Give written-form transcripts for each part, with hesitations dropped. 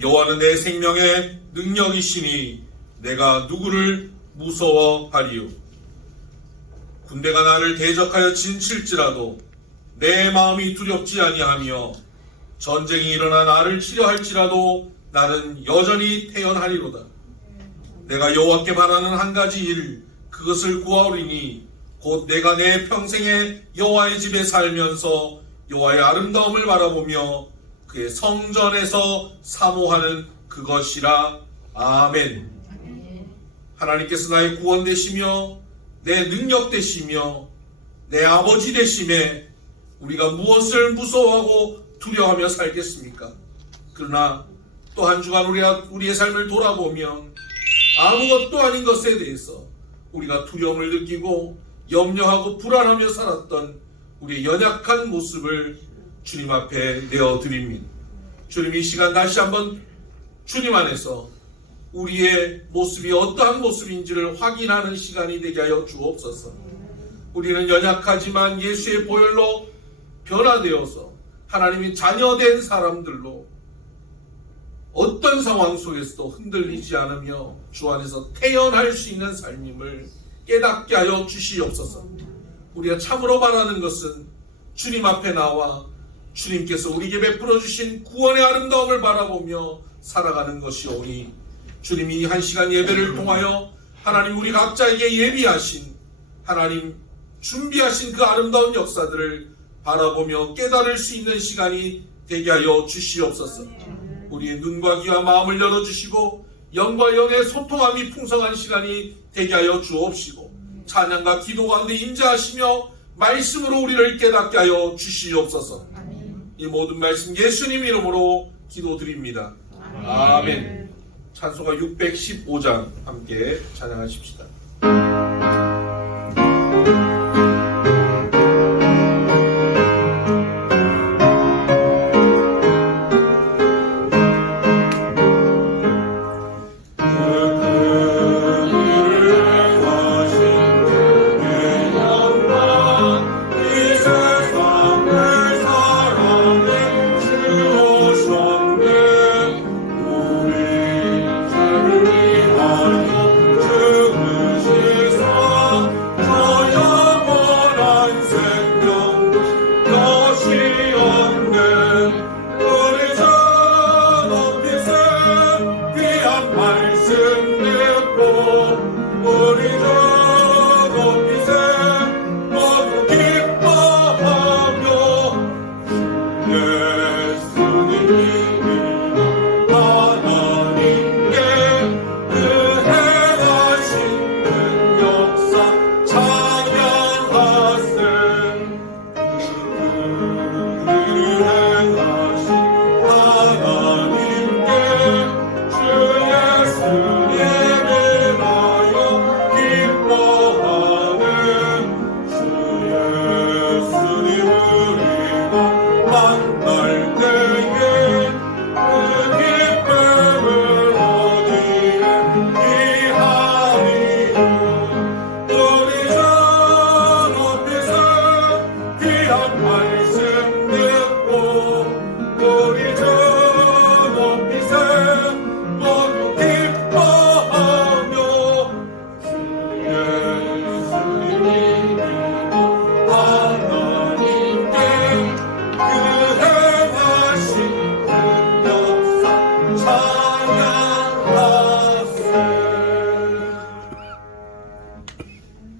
여호와는 내 생명의 능력이시니 내가 누구를 무서워하리요. 군대가 나를 대적하여 진칠지라도 내 마음이 두렵지 아니하며 전쟁이 일어나 나를 치려할지라도 나는 여전히 태연하리로다. 내가 여호와께 바라는 한 가지 일, 그것을 구하오리니 곧 내가 내 평생에 여호와의 집에 살면서 여호와의 아름다움을 바라보며 그의 성전에서 사모하는 그것이라. 아멘. 하나님께서 나의 구원 되시며 내 능력 되시며 내 아버지 되심에 우리가 무엇을 무서워하고 두려워하며 살겠습니까? 그러나 또 한 주간 우리의 삶을 돌아보면 아무것도 아닌 것에 대해서 우리가 두려움을 느끼고 염려하고 불안하며 살았던 우리의 연약한 모습을 주님 앞에 내어드립니다. 주님, 이 시간 다시 한번 주님 안에서 우리의 모습이 어떠한 모습인지를 확인하는 시간이 되게 하여 주옵소서. 우리는 연약하지만 예수의 보혈로 변화되어서 하나님의 자녀된 사람들로 어떤 상황 속에서도 흔들리지 않으며 주 안에서 태연할 수 있는 삶임을 깨닫게 하여 주시옵소서. 우리가 참으로 바라는 것은 주님 앞에 나와 주님께서 우리에게 베풀어 주신 구원의 아름다움을 바라보며 살아가는 것이오니, 주님이 한 시간 예배를 통하여 하나님 우리 각자에게 예비하신, 하나님 준비하신 그 아름다운 역사들을 바라보며 깨달을 수 있는 시간이 되게 하여 주시옵소서. 우리의 눈과 귀와 마음을 열어주시고 영과 영의 소통함이 풍성한 시간이 되게 하여 주옵시고, 찬양과 기도 가운데 임재하시며 말씀으로 우리를 깨닫게 하여 주시옵소서. 이 모든 말씀 예수님 이름으로 기도드립니다. 아멘. 찬송가 615장 함께 찬양하십시다.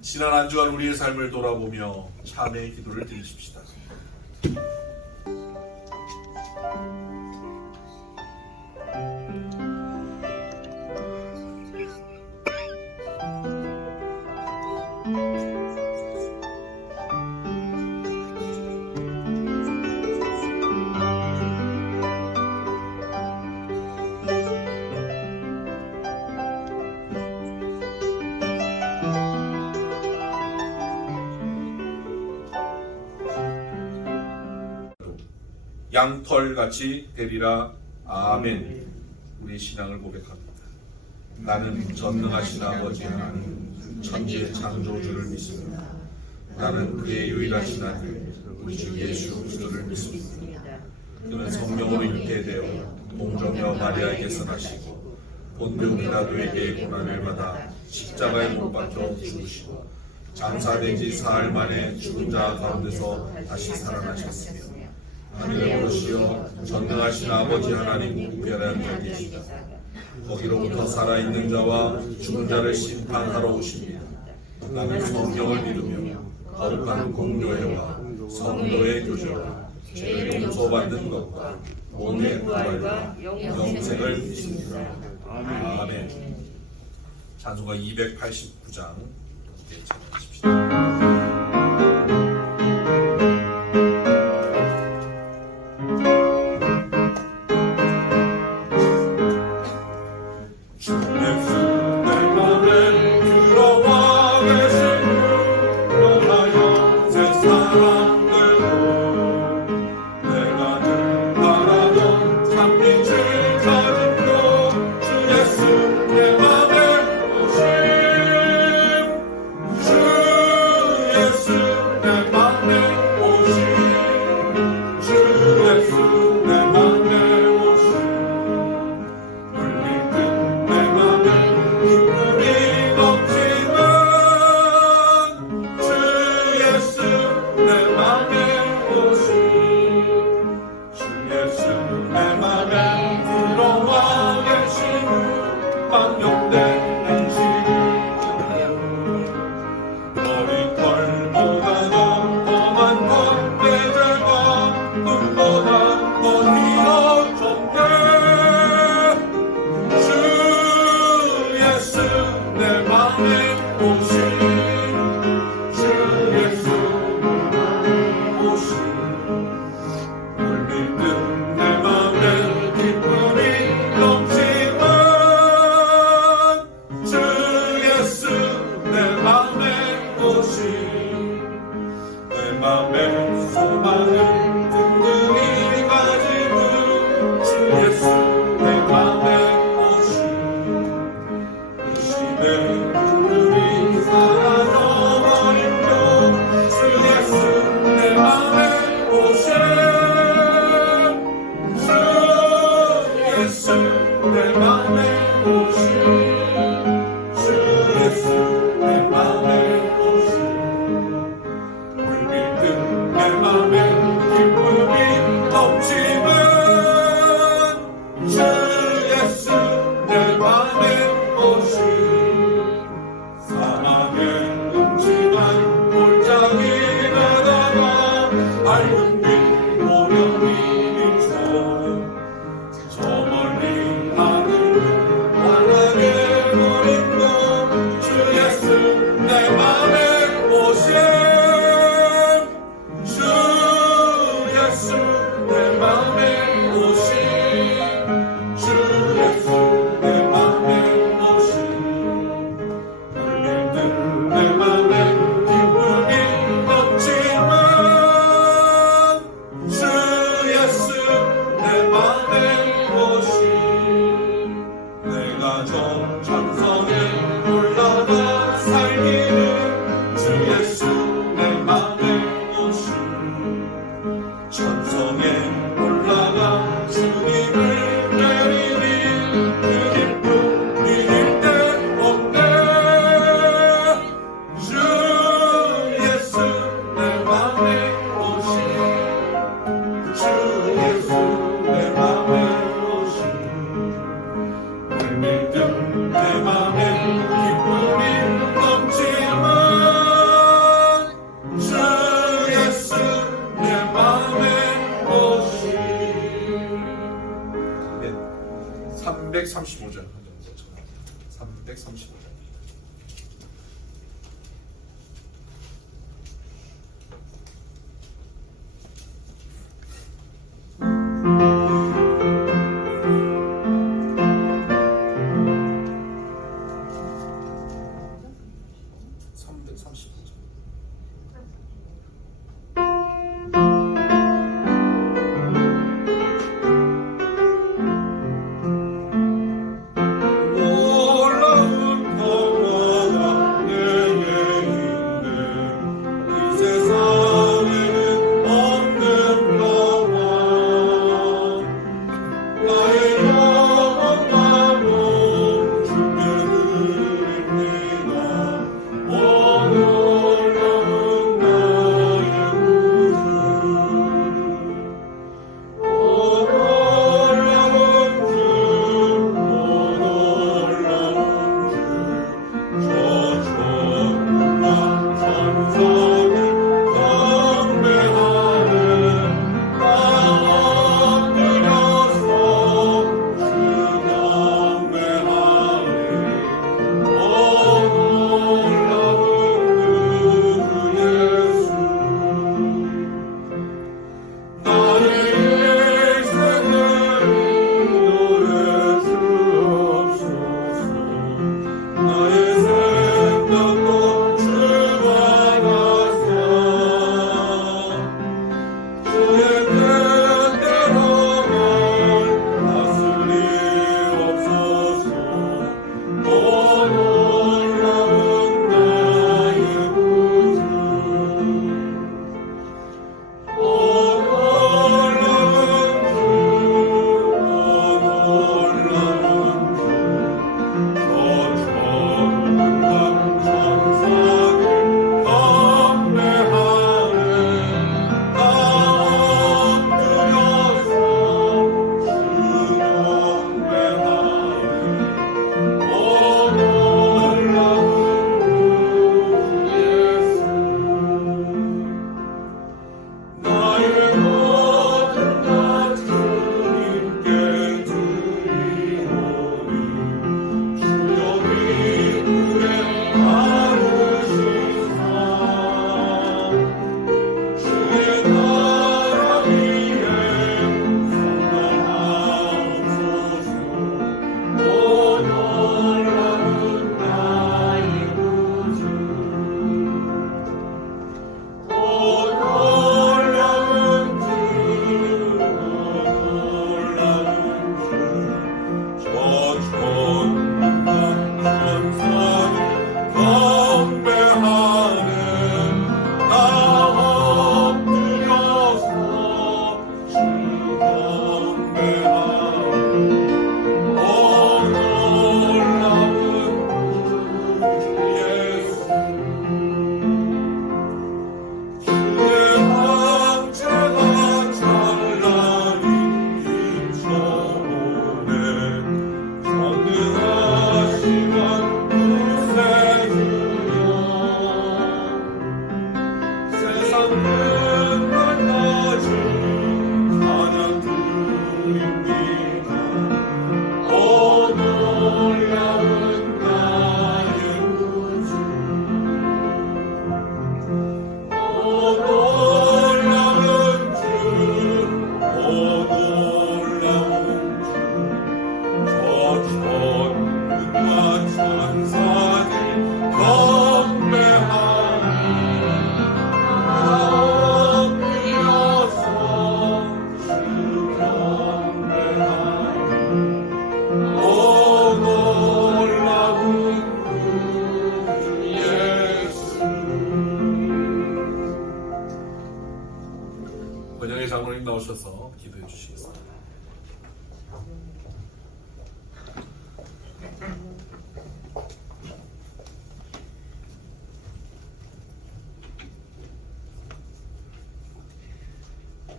지난 한 주간 우리의 삶을 돌아보며 참회의 기도를 드리십시다. 양털같이 되리라. 아멘. 우리 신앙을 고백합니다. 나는 전능하신 아버지 하나님 천지의 창조주를 믿습니다. 나는 그의 유일하신 아들 우리 주 예수 그리스도를 믿습니다. 그는 성령으로 잉태되어 동정녀 마리아에게서 나시고 본디오 빌라도에게 고난을 받아 십자가에 못 박혀 죽으시고 장사된 지 사흘 만에 죽은 자 가운데서 다시 살아나셨으며 하늘에 오르시어 전능하신 아버지 하나님 우편한 자리시다. 거기로부터 살아있는 자와 죽은 자를 심판하러 오십니다. 나는 성경을 믿으며 거룩한 공교회와 성도의 교제와 죄를 용서받는 것과 몸의 부활과 영생을 믿습니다. 아멘. 찬송가 289장 함께 찬양하십시다.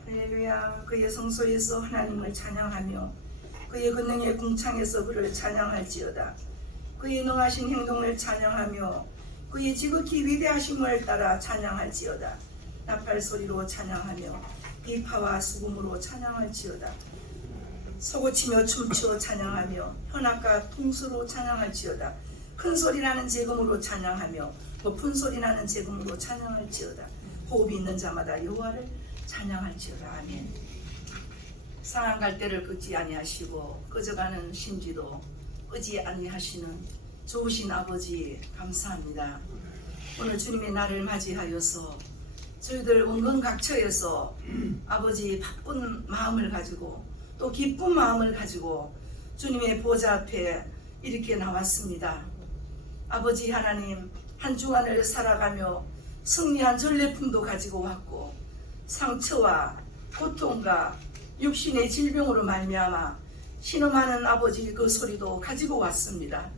할렐루야. 그의 성소에서 하나님을 찬양하며 그의 권능의 궁창에서 그를 찬양할지어다. 그의 능하신 행동을 찬양하며 그의 지극히 위대하심을 따라 찬양할지어다. 나팔 소리로 찬양하며 비파와 수금으로 찬양할지어다. 서고치며 춤추어 찬양하며 현악과 통수로 찬양할지어다. 큰 소리나는 재금으로 찬양하며 높은 소리나는 재금으로 찬양할지어다. 호흡이 있는 자마다 여호와를 찬양할지어다. 아멘. 상한 갈대를 끄지 아니하시고 꺼져가는 심지도 끄지 아니하시는 좋으신 아버지 감사합니다. 오늘 주님의 날을 맞이하여서 저희들 원근각처에서 아버지 바쁜 마음을 가지고 또 기쁜 마음을 가지고 주님의 보좌 앞에 이렇게 나왔습니다. 아버지 하나님, 한 주간을 살아가며 승리한 전례품도 가지고 왔고 상처와 고통과 육신의 질병으로 말미암아 신음하는 아버지 그 소리도 가지고 왔습니다.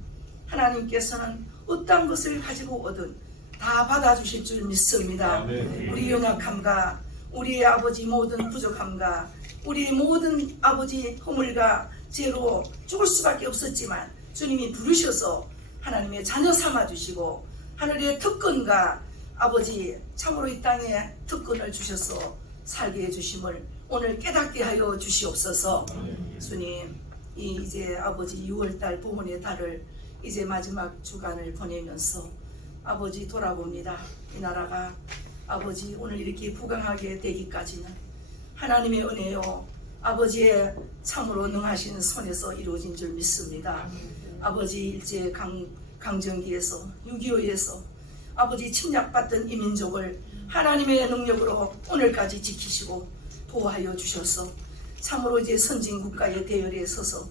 하나님께서는 어떤 것을 가지고 오든 다 받아주실 줄 믿습니다. 아멘. 우리 연약함과 우리의 아버지 모든 부족함과 우리 모든 아버지 허물과 죄로 죽을 수밖에 없었지만 주님이 부르셔서 하나님의 자녀 삼아주시고 하늘의 특권과 아버지 참으로 이 땅에 특권을 주셔서 살게 해주심을 오늘 깨닫게 하여 주시옵소서. 주님, 이제 아버지 6월달 부모의 달을 이제 마지막 주간을 보내면서 아버지 돌아봅니다. 이 나라가 아버지 오늘 이렇게 부강하게 되기까지는 하나님의 은혜요 아버지의 참으로 능하신 손에서 이루어진 줄 믿습니다. 아버지 일제 강점기에서 6.25에서 아버지 침략받던 이 민족을 하나님의 능력으로 오늘까지 지키시고 보호하여 주셔서 참으로 이제 선진국가의 대열에 서서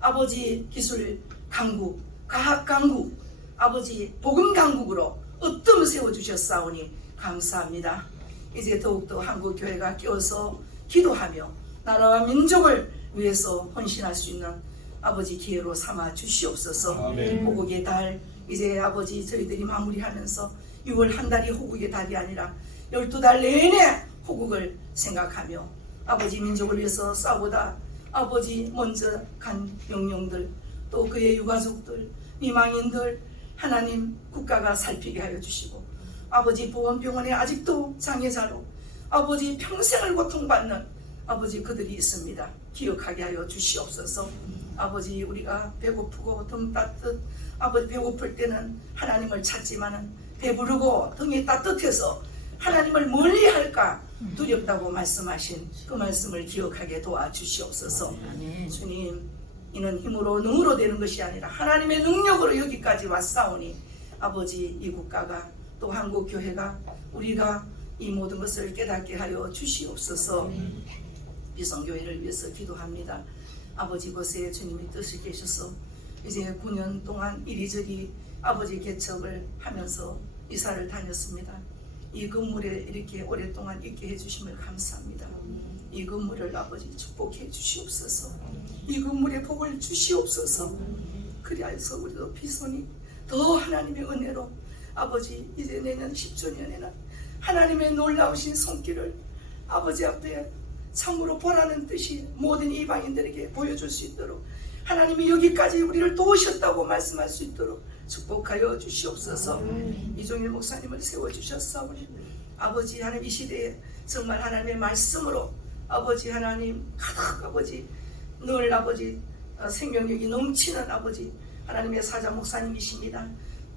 아버지 기술 강국, 과학 강국, 아버지 복음 강국으로 어뜸 세워주셨사오니 감사합니다. 이제 더욱더 한국교회가 끼어서 기도하며 나라와 민족을 위해서 헌신할 수 있는 아버지 기회로 삼아 주시옵소서. 아멘. 호국의 달 이제 아버지 저희들이 마무리하면서 6월 한 달이 호국의 달이 아니라 12달 내내 호국을 생각하며 아버지 민족을 위해서 싸우다 아버지 먼저 간 영령들 또 그의 유가족들 미망인들 하나님 국가가 살피게 하여 주시고 아버지 보건병원에 아직도 장애자로 아버지 평생을 고통받는 아버지 그들이 있습니다. 기억하게 하여 주시옵소서. 아버지 우리가 배고프고 등 따뜻 아버지 배고플 때는 하나님을 찾지만은 배부르고 등이 따뜻해서 하나님을 멀리 할까 두렵다고 말씀하신 그 말씀을 기억하게 도와주시옵소서. 주님, 이는 힘으로 능으로 되는 것이 아니라 하나님의 능력으로 여기까지 왔사오니 아버지 이 국가가 또 한국교회가 우리가 이 모든 것을 깨닫게 하여 주시옵소서. 비성교회를 위해서 기도합니다. 아버지 곳에 주님이 뜻이 계셔서 이제 9년 동안 이리저리 아버지 개척을 하면서 이사를 다녔습니다. 이 건물에 이렇게 오랫동안 있게 해주심을 감사합니다. 이 건물을 아버지 축복해 주시옵소서. 이 건물에 복을 주시옵소서. 그리하여서 우리도 비손이 더 하나님의 은혜로 아버지 이제 내년 10주년에는 하나님의 놀라우신 손길을 아버지 앞에 참으로 보라는 뜻이 모든 이방인들에게 보여줄 수 있도록 하나님이 여기까지 우리를 도우셨다고 말씀할 수 있도록 축복하여 주시옵소서. 이종일 목사님을 세워주셨사오니 아버지 하나님 이 시대에 정말 하나님의 말씀으로 아버지 하나님 가득 아버지 늘 아버지 생명력이 넘치는 아버지 하나님의 사자 목사님이십니다.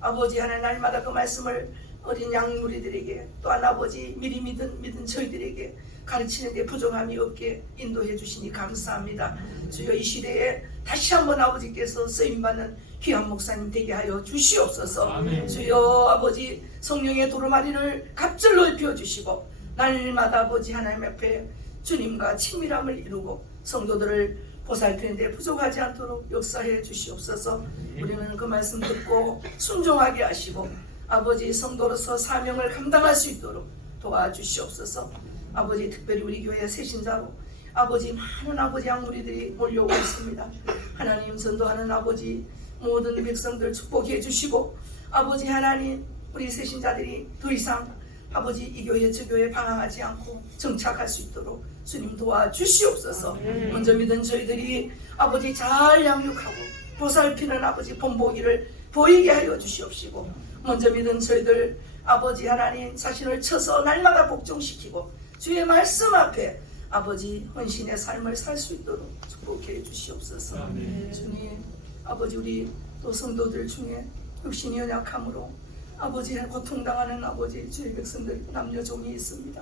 아버지 하나님 날마다 그 말씀을 어린 양무리들에게 또한 아버지 미리 믿은 저희들에게 가르치는 데 부족함이 없게 인도해 주시니 감사합니다. 주여 이 시대에 다시 한번 아버지께서 쓰임받는 귀한 목사님 되게 하여 주시옵소서. 아멘. 주여 아버지 성령의 도루마리를 갑절 넓혀 주시고 날마다 아버지 하나님 앞에 주님과 친밀함을 이루고 성도들을 보살피는 데 부족하지 않도록 역사해 주시옵소서. 우리는 그 말씀 듣고 순종하게 하시고 아버지 성도로서 사명을 감당할 수 있도록 도와주시옵소서. 아버지 특별히 우리 교회 새신자로 아버지 많은 아버지 양무리들이 몰려오고 있습니다. 하나님 전도하는 아버지 모든 백성들 축복해 주시고 아버지 하나님 우리 세신자들이 더 이상 아버지 이 교회 저 교회 방황하지 않고 정착할 수 있도록 주님 도와주시옵소서. 먼저 믿은 저희들이 아버지 잘 양육하고 보살피는 아버지 본보기를 보이게 하여 주시옵시고 먼저 믿은 저희들 아버지 하나님 자신을 쳐서 날마다 복종시키고 주의 말씀 앞에 아버지 헌신의 삶을 살 수 있도록 축복해 주시옵소서. 주님 아버지 우리 또 성도들 중에 육신이 연약함으로 아버지의 고통당하는 아버지 주의 백성들 남녀 종이 있습니다.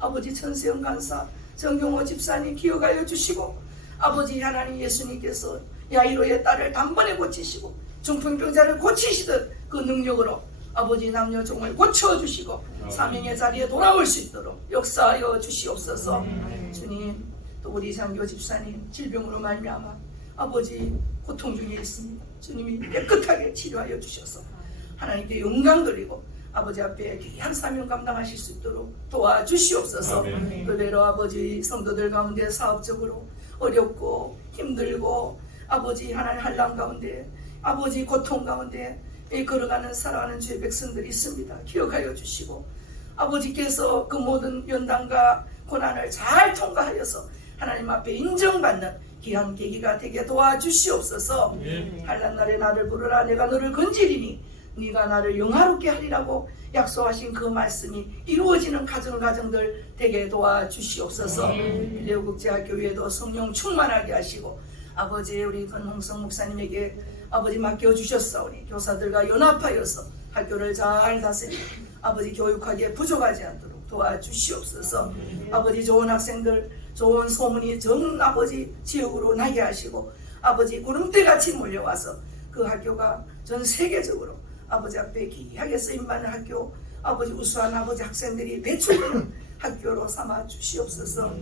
아버지 천세영 간사 정경호 집사님 기억하여 주시고 아버지 하나님 예수님께서 야이로의 딸을 단번에 고치시고 중풍병자를 고치시듯 그 능력으로 아버지 남녀 종을 고쳐주시고 사명의 자리에 돌아올 수 있도록 역사하여 주시옵소서. 주님 또 우리 장교 집사님 질병으로 말미암아 아버지 고통 중에 있습니다. 주님이 깨끗하게 치료하여 주셔서 하나님께 영광 돌리고 아버지 앞에 귀한 사명 감당하실 수 있도록 도와주시옵소서. 그대로 아버지 성도들 가운데 사업적으로 어렵고 힘들고 아버지 하나님 한란 가운데 아버지 고통 가운데 걸어가는 살아가는 주의 백성들이 있습니다. 기억하여 주시고 아버지께서 그 모든 연단과 고난을 잘 통과하여서 하나님 앞에 인정받는 귀한 계기가 되게 도와주시옵소서. 한란 날에 나를 부르라 내가 너를 건지리니 네가 나를 영화롭게 하리라고 약속하신 그 말씀이 이루어지는 가정들 되게 도와주시옵소서. 빌레오국제학교에도 성령 충만하게 하시고 아버지 우리 권홍성 목사님에게 아버지 맡겨주셨사오니 교사들과 연합하여서 학교를 잘 다스리고 아버지 교육하기에 부족하지 않도록 도와주시옵소서. 아버지 좋은 학생들 좋은 소문이 전 아버지 지역으로 나게 하시고 아버지 구름대같이 몰려와서 그 학교가 전 세계적으로 아버지 앞에 귀하게 쓰임받는 학교 아버지 우수한 아버지 학생들이 배출되는 학교로 삼아 주시옵소서.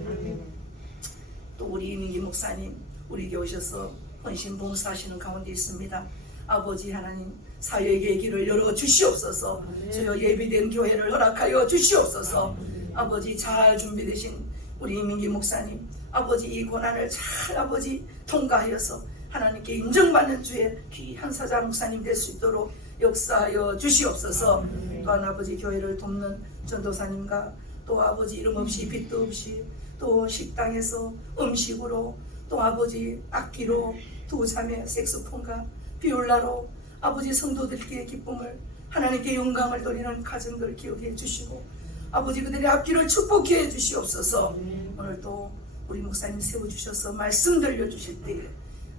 또 우리 이민기 목사님 우리 교회 오셔서 헌신 봉사하시는 가운데 있습니다. 아버지 하나님 사역의 길을 열어 주시옵소서. 주여 예비된 교회를 허락하여 주시옵소서. 아버지 잘 준비되신 우리 이민기 목사님 아버지 이 고난을 잘 아버지 통과하여서 하나님께 인정받는 주의 귀한 사장 목사님 될 수 있도록 역사하여 주시옵소서. 또한 아버지 교회를 돕는 전도사님과 또 아버지 이름 없이 빚도 없이 또 식당에서 음식으로 또 아버지 악기로 두 자매 색소폰과 비올라로 아버지 성도들께 기쁨을 하나님께 영광을 돌리는 가정들 기억해 주시고 아버지 그들의 앞길을 축복해 주시옵소서. 오늘 또 우리 목사님 세워주셔서 말씀 들려주실 때에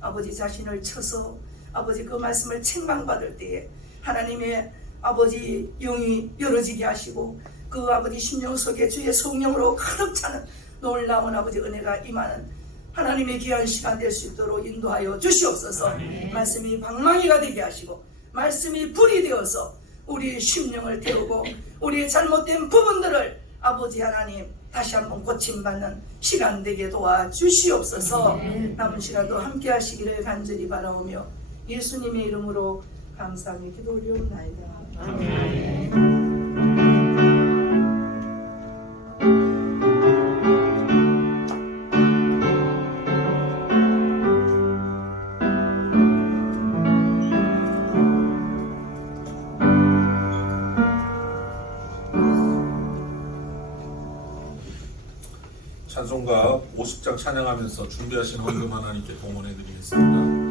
아버지 자신을 쳐서 아버지 그 말씀을 책망받을 때에 하나님의 아버지 영이 열어지게 하시고 그 아버지 심령 속에 주의 성령으로 가득 차는 놀라운 아버지 은혜가 임하는 하나님의 귀한 시간 될 수 있도록 인도하여 주시옵소서. 말씀이 방망이가 되게 하시고 말씀이 불이 되어서 우리의 심령을 태우고 우리의 잘못된 부분들을 아버지 하나님 다시 한번 고침받는 시간 되게 도와주시옵소서. 남은 시간도 함께 하시기를 간절히 바라오며 예수님의 이름으로 감사하며 기도 올리옵나이다. 아멘. 찬송가 50장 찬양하면서 준비하신 헌금 하나님께 봉헌해 드리겠습니다.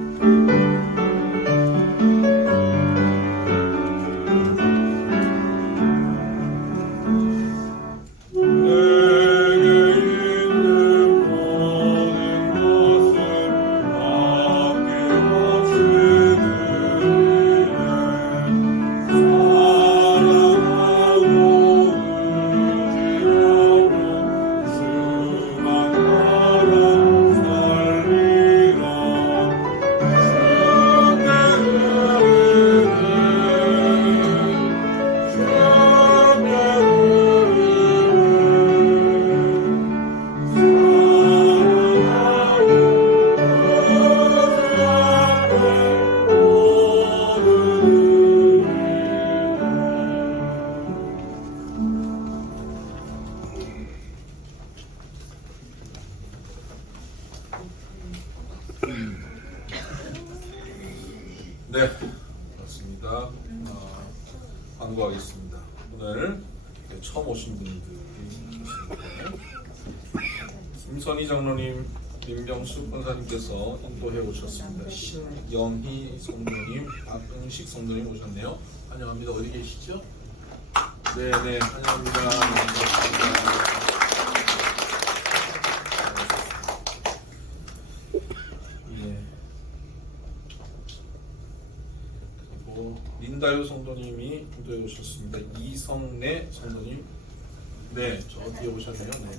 네, 맞습니다. 광고하겠습니다. 오늘 처음 오신 분들이 계시는데 김선희 장로님, 민병수 권사님께서 인도해 오셨습니다. 신영희 성도님, 박은식 성도님 오셨네요. 환영합니다. 어디 계시죠? 네네, 환영합니다. 반갑습니다. 린다요 성도님이 인도에 오셨습니다. 이성래 성도님, 네, 저 뒤에 오셨네요. 네. 네.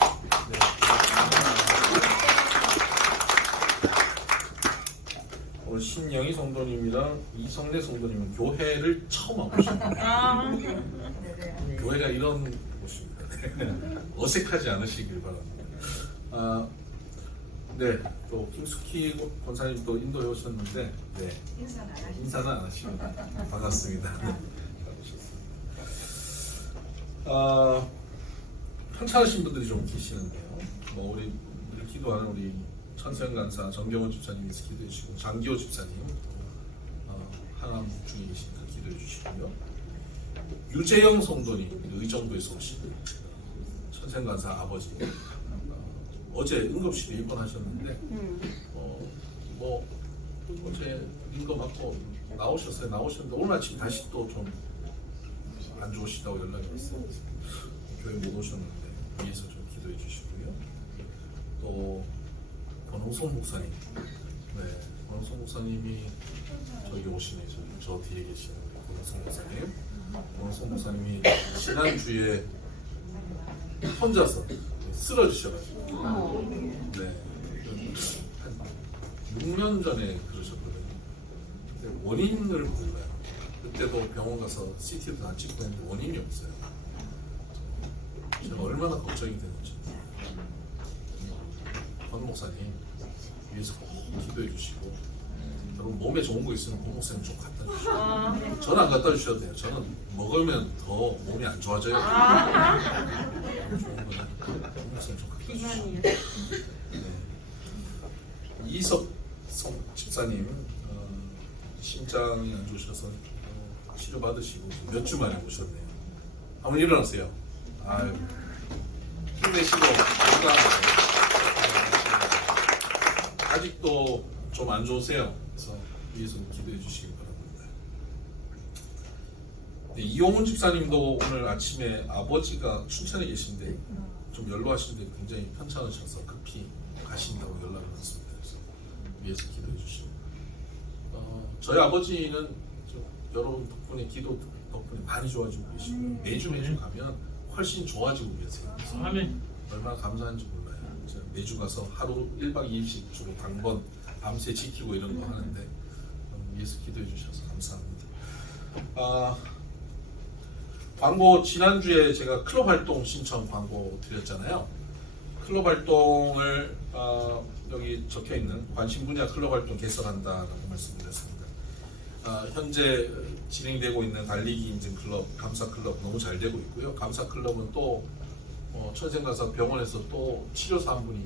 오늘 신영희 성도님이랑 이성래 성도님은 교회를 처음 와보셨네요. 교회가 이런 곳입니다. 네. 어색하지 않으시길 바랍니다. 네, 또 김숙희 권사님 또 인도에 오셨는데, 네, 인사는 안 하시고 반갑습니다. 네, 편찮으신 분들이 좀 계시는데요. 뭐 우리 기도하는 우리 천생 간사 정경원 집사님께서 기도해 주시고 장기호 집사님 하남 중에 계시니까 기도해 주시고요. 유재영 성도님 의정부에서 오신 천생 간사 아버지. 어제 응급실에 입원하셨는데 뭐 어제 인도 맞고 나오셨는데 오늘 아침 다시 또 좀 안 좋으시다고 연락이 왔어요. 교회 못 오셨는데 위에서 좀 기도해 주시고요. 또 권홍성 목사님, 네, 권홍성 목사님이 저기 오시네요. 저 뒤에 계시는 권홍성 목사님. 권홍성 목사님이 지난주에 혼자서 쓰러지셔가지고, 네, 한 6년 전에 그러셨거든요. 근데 원인을 몰라요. 그때도 병원 가서 CT도 다 찍고 했는데 원인이 없어요. 제가 얼마나 걱정이 되는지. 권 목사님 위에서 꼭 기도해 주시고, 여러분 몸에 좋은 거 있으면 권 목사님 좀 갖다 주시고, 저는 안 갖다 주셔도 돼요. 저는 먹으면 더 몸이 안 좋아져요. 좋은 거는 권 목사님 좀 갖다 주시고. 네. 이석 집사님 심장이 안 좋으셔서 치료 받으시고 몇 주 만에 오셨네요. 한번 일어나세요. 아유, 힘내시고 아직도 좀 안 좋으세요. 그래서 위에서 기도해 주시기 바랍니다. 네, 이용훈 집사님도 오늘 아침에 아버지가 춘천에 계신데 좀 연로하신데 굉장히 편찮으셔서 급히 가신다고 연락을 받습니다. 그래서 위에서 기도해 주시고, 저희 아버지는 여러분 덕분에 기도 덕분에 많이 좋아지고 계시고 매주 가면 훨씬 좋아지고 계세요. 얼마나 감사한지 몰라요. 제가 매주 가서 하루 1박 2일씩 주로 당번 밤새 지키고 이런 거 하는데 위에서 기도해 주셔서 감사합니다. 광고 지난주에 제가 클럽 활동 신청 광고 드렸잖아요. 클럽 활동을 여기 적혀 있는 관심 분야 클럽 활동 개설한다라고 말씀드렸습니다. 현재 진행되고 있는 달리기 인증 클럽, 감사 클럽 너무 잘 되고 있고요. 감사 클럽은 또 천생가사 병원에서 또 치료사 한 분이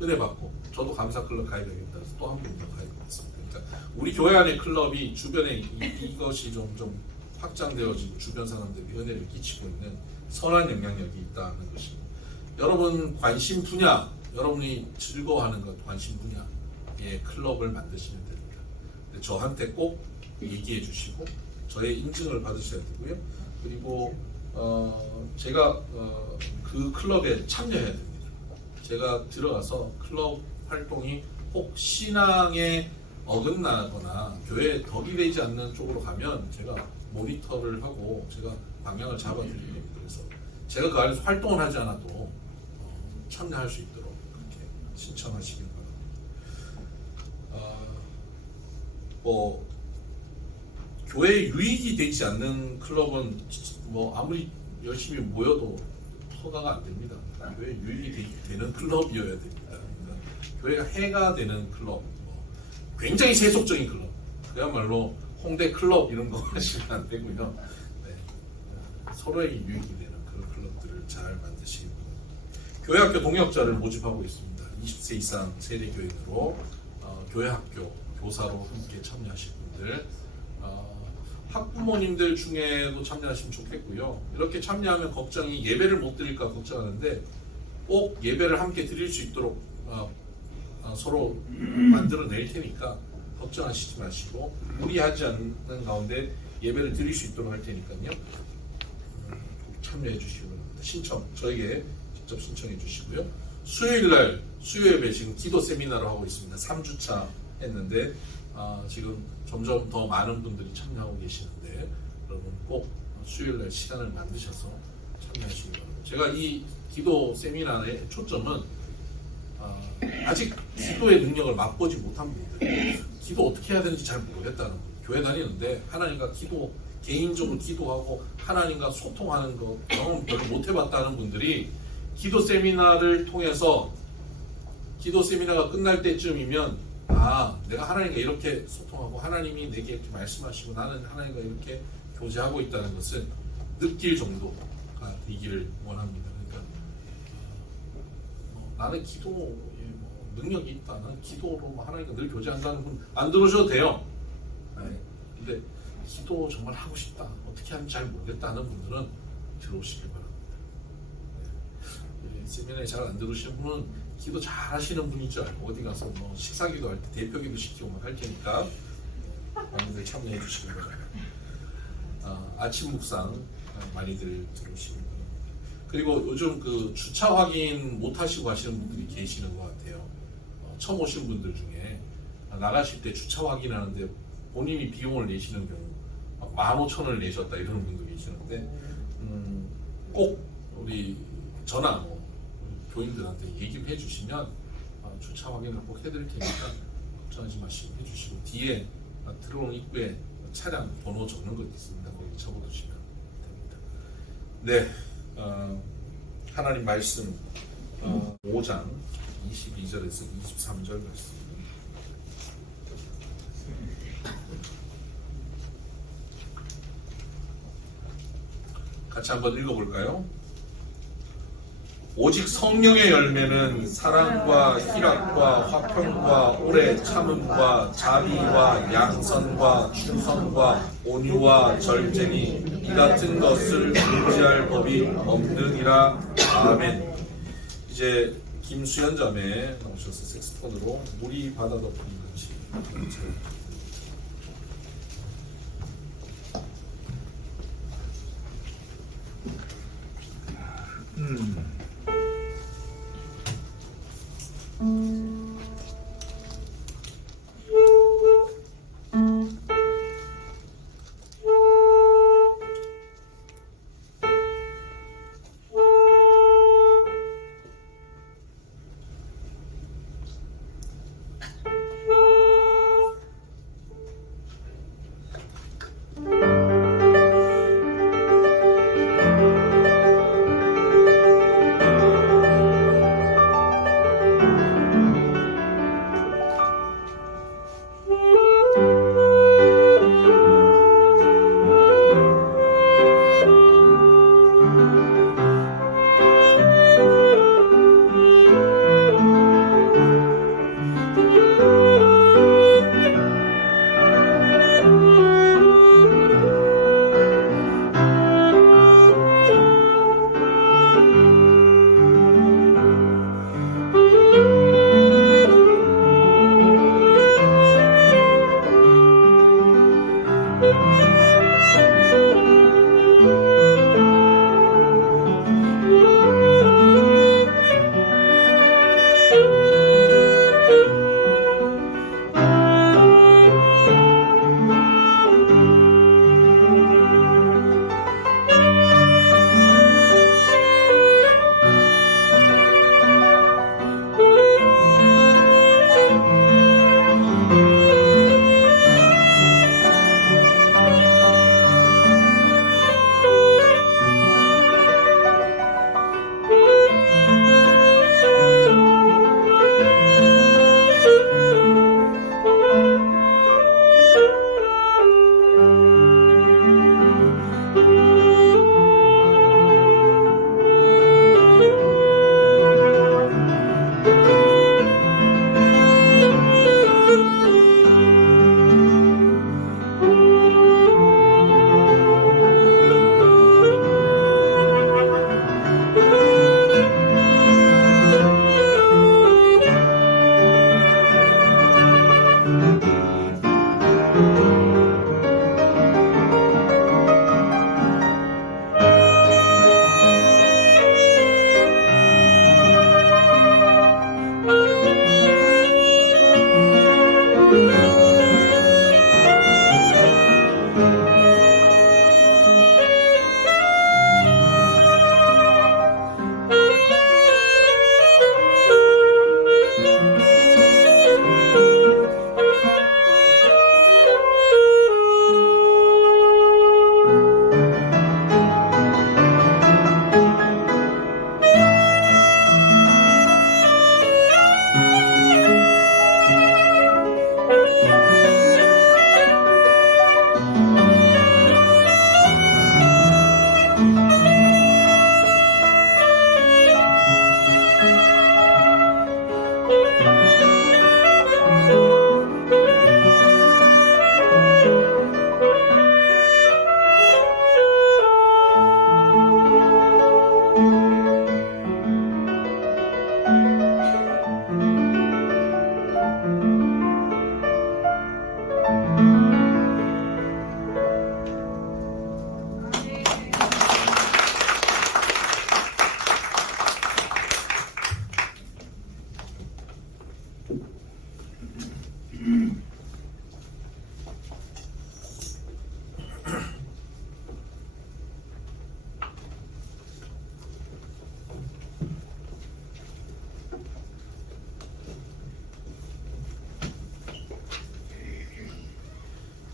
은혜 받고, 저도 감사 클럽 가입하겠다 해서 또 한 분이 더 가입했습니다. 그러니까 우리 교회 안의 클럽이 주변에 이것이 좀 확장되어지고 주변 사람들이 은혜를 끼치고 있는 선한 영향력이 있다는 것이고, 여러분 관심 분야, 여러분이 즐거워하는 것 관심 분야의 클럽을 만드시면 됩니다. 저한테 꼭 얘기해 주시고 저의 인증을 받으셔야 되고요. 그리고 제가 그 클럽에 참여해야 됩니다. 제가 들어가서 클럽 활동이 혹 신앙에 어긋나거나 교회에 덕이 되지 않는 쪽으로 가면 제가 모니터를 하고 제가 방향을 잡아드릴 겁니다. 그래서 제가 그 안에서 활동을 하지 않아도 참여할 수 있도록 그렇게 신청하시길 바랍니다. 뭐 교회에 유익이 되지 않는 클럽은 뭐 아무리 열심히 모여도 허가가 안 됩니다. 교회에 유익이 되는 클럽이어야 됩니다. 그러니까 교회가 해가 되는 클럽, 굉장히 세속적인 클럽, 그야말로 홍대 클럽 이런 거 하시면 안 되고요. 네. 서로에게 유익이 되는 그런 클럽들을 잘 만드시기 바랍니다. 교회학교 동역자를 모집하고 있습니다. 20세 이상 세대교인으로 교회학교 교사로 함께 참여하실 분들, 학부모님들 중에도 참여하시면 좋겠고요. 이렇게 참여하면 걱정이 예배를 못 드릴까 걱정하는데 꼭 예배를 함께 드릴 수 있도록 서로 만들어낼 테니까 걱정하시지 마시고 무리하지 않는 가운데 예배를 드릴 수 있도록 할 테니까요. 참여해 주시기 바랍니다. 신청 저에게 직접 신청해 주시고요. 수요일날 수요 예배 지금 기도 세미나를 하고 있습니다. 3주차 했는데 지금 점점 더 많은 분들이 참여하고 계시는데 여러분 꼭 수요일날 시간을 만드셔서 참여하시기 바랍니다. 제가 이 기도 세미나의 초점은 아직 기도의 능력을 맛보지 못한 분들, 기도 어떻게 해야 되는지 잘 모르겠다는 분, 교회 다니는데 하나님과 개인적으로 기도하고 하나님과 소통하는 거 경험 별로 못 해봤다는 분들이 기도 세미나를 통해서 기도 세미나가 끝날 때쯤이면 내가 하나님과 이렇게 소통하고 하나님이 내게 이렇게 말씀하시고 나는 하나님과 이렇게 교제하고 있다는 것을 느낄 정도가 되기를 원합니다. 그러니까 나는 기도에 능력이 있다. 나는 기도로 하나님과 늘 교제한다는 분 안 들어오셔도 돼요. 근데 기도 정말 하고 싶다. 어떻게 하면 잘 모르겠다 하는 분들은 들어오시길 바랍니다. 세미나에 잘 안 들어오시는 분은 기도 잘 하시는 분인 줄 알고 어디 가서 식사 기도할 때 대표 기도 시키고 할 테니까 많이들 참여해 주시길 바랍니다. 아침 묵상 많이들 들어오시길 바랍니다. 그리고 요즘 그 주차 확인 못 하시고 하시는 분들이 계시는 것 같아요. 처음 오신 분들 중에 나가실 때 주차 확인하는데 본인이 비용을 내시는 경우 15,000원을 내셨다 이러는 분도 계시는데 꼭 우리 전화 교인들한테 얘기를 해주시면 주차 확인을 꼭 해드릴 테니까 걱정하지 마시고 해주시고 뒤에 들어오는 입구에 차량 번호 적는 거 있습니다. 거기 적어두시면 됩니다. 네, 하나님 말씀 5장 22절에서 23절 말씀. 같이 한번 읽어볼까요? 오직 성령의 열매는 사랑과 희락과 화평과 오래 참음과 자비와 양선과 충성과 온유와 절제니 이 같은 것을 금지할 법이 없느니라. 아멘. 이제 김수현 자매 나오셔서 색소폰으로 물이 바다 덮은 같이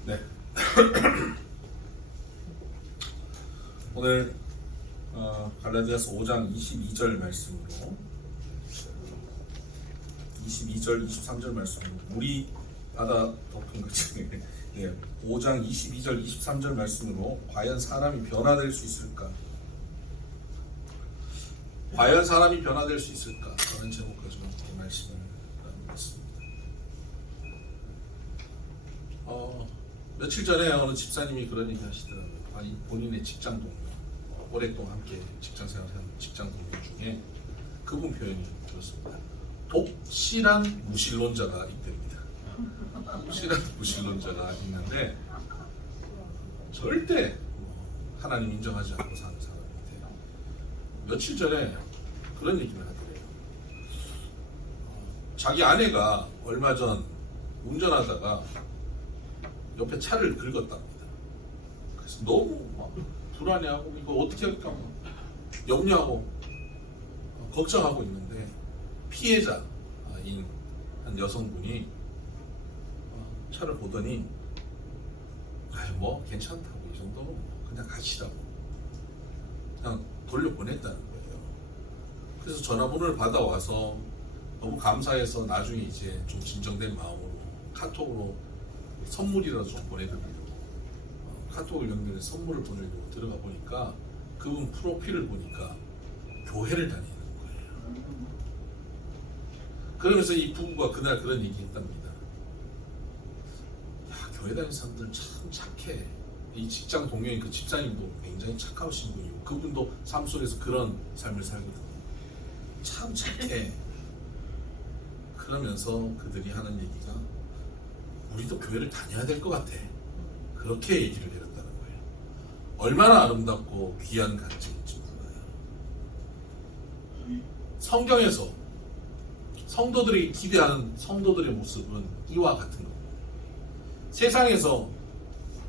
네. 오늘 갈라디아서 5장 22절 말씀으로 22절 23절 말씀으로 물이 바다 덮은 것처럼 네, 5장 22절 23절 말씀으로 과연 사람이 변화될 수 있을까? 과연 사람이 변화될 수 있을까? 라는 제목 가지고 이 말씀을 나누겠습니다. 며칠 전에 어느 집사님이 그런 얘기 하시더라고요. 아니, 본인의 직장 동료, 오랫동안 함께 직장 생활하는 직장 동료 중에 그분 표현이 들었습니다. 독실한 무신론자가 있답니다. 독실한 무신론자가 있는데 절대 하나님 인정하지 않고 사는 사람인데 며칠 전에 그런 얘기를 하더래요. 자기 아내가 얼마 전 운전하다가 옆에 차를 긁었답니다. 그래서 너무 막 불안해하고 이거 어떻게 할까 염려하고 걱정하고 있는데 피해자인 한 여성분이 차를 보더니 뭐 괜찮다고 이 정도는 그냥 가시라고 그냥 돌려보냈다는 거예요. 그래서 전화번호를 받아와서 너무 감사해서 나중에 이제 좀 진정된 마음으로 카톡으로 선물이라도 좀 보내드리려고 카톡을 연결해서 선물을 보내려고 들어가 보니까 그분 프로필을 보니까 교회를 다니는 거예요. 그러면서 이 부부가 그날 그런 얘기 했답니다. 야, 교회 다니는 사람들은 참 착해. 이 직장 동료인 그 집사님도 굉장히 착하신 분이고 그분도 삶 속에서 그런 삶을 살거든요. 참 착해. 그러면서 그들이 하는 얘기가 우리도 교회를 다녀야 될 것 같아. 그렇게 얘기를 해렸다는 거예요. 얼마나 아름답고 귀한 간증인지 몰라요. 성경에서 성도들이 기대하는 성도들의 모습은 이와 같은 겁니다. 세상에서